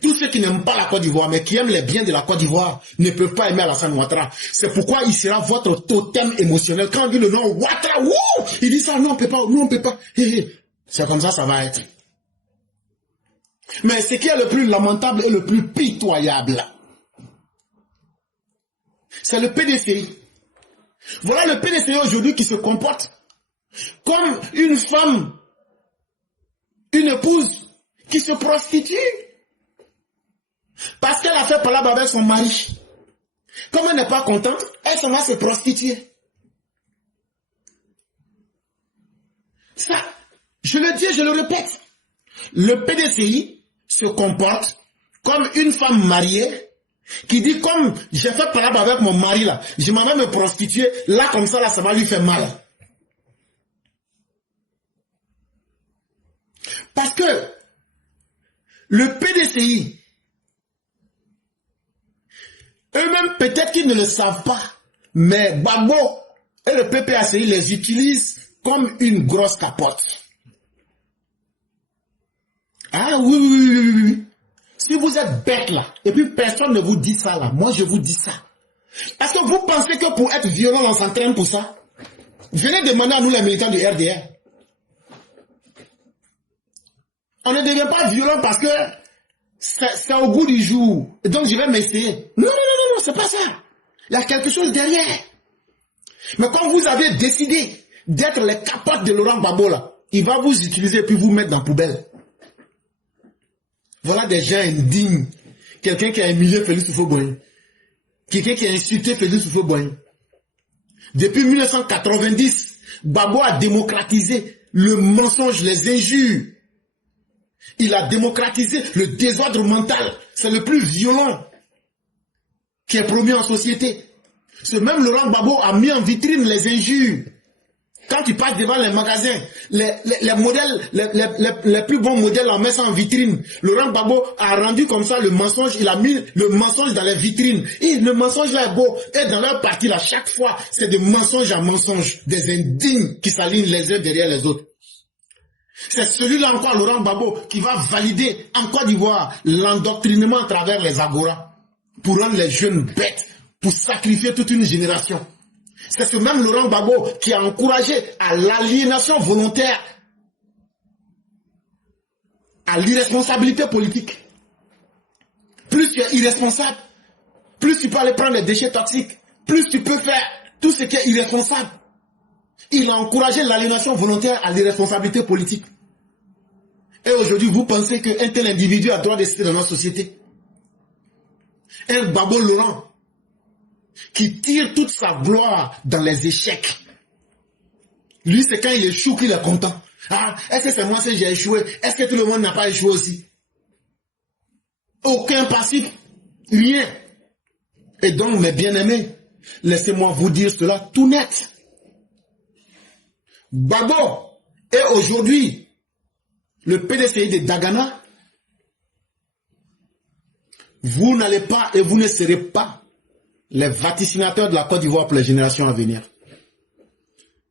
Tous ceux qui n'aiment pas la Côte d'Ivoire, mais qui aiment les biens de la Côte d'Ivoire, ne peuvent pas aimer Alassane Ouattara. C'est pourquoi il sera votre totem émotionnel. Quand on dit le nom Ouattara, il dit ça, non on peut pas, nous on peut pas. C'est comme ça, ça va être. Mais ce qui est le plus lamentable et le plus pitoyable, c'est le PDCI. Voilà le PDCI aujourd'hui qui se comporte comme une femme, une épouse qui se prostitue. Parce qu'elle a fait palabre avec son mari. Comme elle n'est pas contente, elle s'en va se prostituer. Ça, je le dis et je le répète. Le PDCI se comporte comme une femme mariée qui dit comme j'ai fait palabre avec mon mari là, je m'en vais me prostituer, là comme ça là, ça va lui faire mal. Parce que le PDCI, eux-mêmes peut-être qu'ils ne le savent pas, mais Gbagbo et le PPACI les utilisent comme une grosse capote. Ah oui. Si vous êtes bête là, et puis personne ne vous dit ça là, moi je vous dis ça. Parce que vous pensez que pour être violent, on s'entraîne pour ça? Venez demander à nous les militants du RDR. On ne devient pas violent parce que c'est au goût du jour. Et donc je vais m'essayer. Non, c'est pas ça. Il y a quelque chose derrière. Mais quand vous avez décidé d'être les capotes de Laurent Gbagbo là, il va vous utiliser et puis vous mettre dans la poubelle. Voilà des gens indignes. Quelqu'un qui a humilié Félix Houphouët-Boigny. Quelqu'un qui a insulté Félix Houphouët-Boigny. Depuis 1990, Gbagbo a démocratisé le mensonge, les injures. Il a démocratisé le désordre mental. C'est le plus violent qui est promu en société. Ce même Laurent Gbagbo a mis en vitrine les injures. Quand tu passes devant les magasins, les modèles, les plus bons modèles, on met ça en vitrine. Laurent Gbagbo a rendu comme ça le mensonge, il a mis le mensonge dans les vitrines. Et le mensonge là est beau. Et dans leur parti là, chaque fois, c'est de mensonge à mensonge. Des indignes qui s'alignent les uns derrière les autres. C'est celui-là encore, Laurent Gbagbo, qui va valider en Côte d'Ivoire l'endoctrinement à travers les agoras pour rendre les jeunes bêtes, pour sacrifier toute une génération. C'est ce même Laurent Gbagbo qui a encouragé à l'aliénation volontaire, à l'irresponsabilité politique. Plus tu es irresponsable, plus tu peux aller prendre les déchets toxiques, plus tu peux faire tout ce qui est irresponsable. Il a encouragé l'aliénation volontaire à l'irresponsabilité politique. Et aujourd'hui, vous pensez qu'un tel individu a droit d'exister dans notre société? Un Gbagbo Laurent qui tire toute sa gloire dans les échecs. Lui, c'est quand il échoue qu'il est content. Ah, est-ce que c'est moi que j'ai échoué? Est-ce que tout le monde n'a pas échoué aussi? Aucun passif, rien. Et donc, mes bien-aimés, laissez-moi vous dire cela tout net. Gbagbo est aujourd'hui le PDCI de Dagana. Vous n'allez pas et vous ne serez pas les vaticinateurs de la Côte d'Ivoire pour les générations à venir.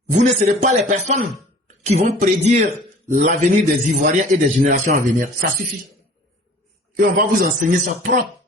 Vous ne serez pas les personnes qui vont prédire l'avenir des Ivoiriens et des générations à venir. Ça suffit. Et on va vous enseigner ça propre.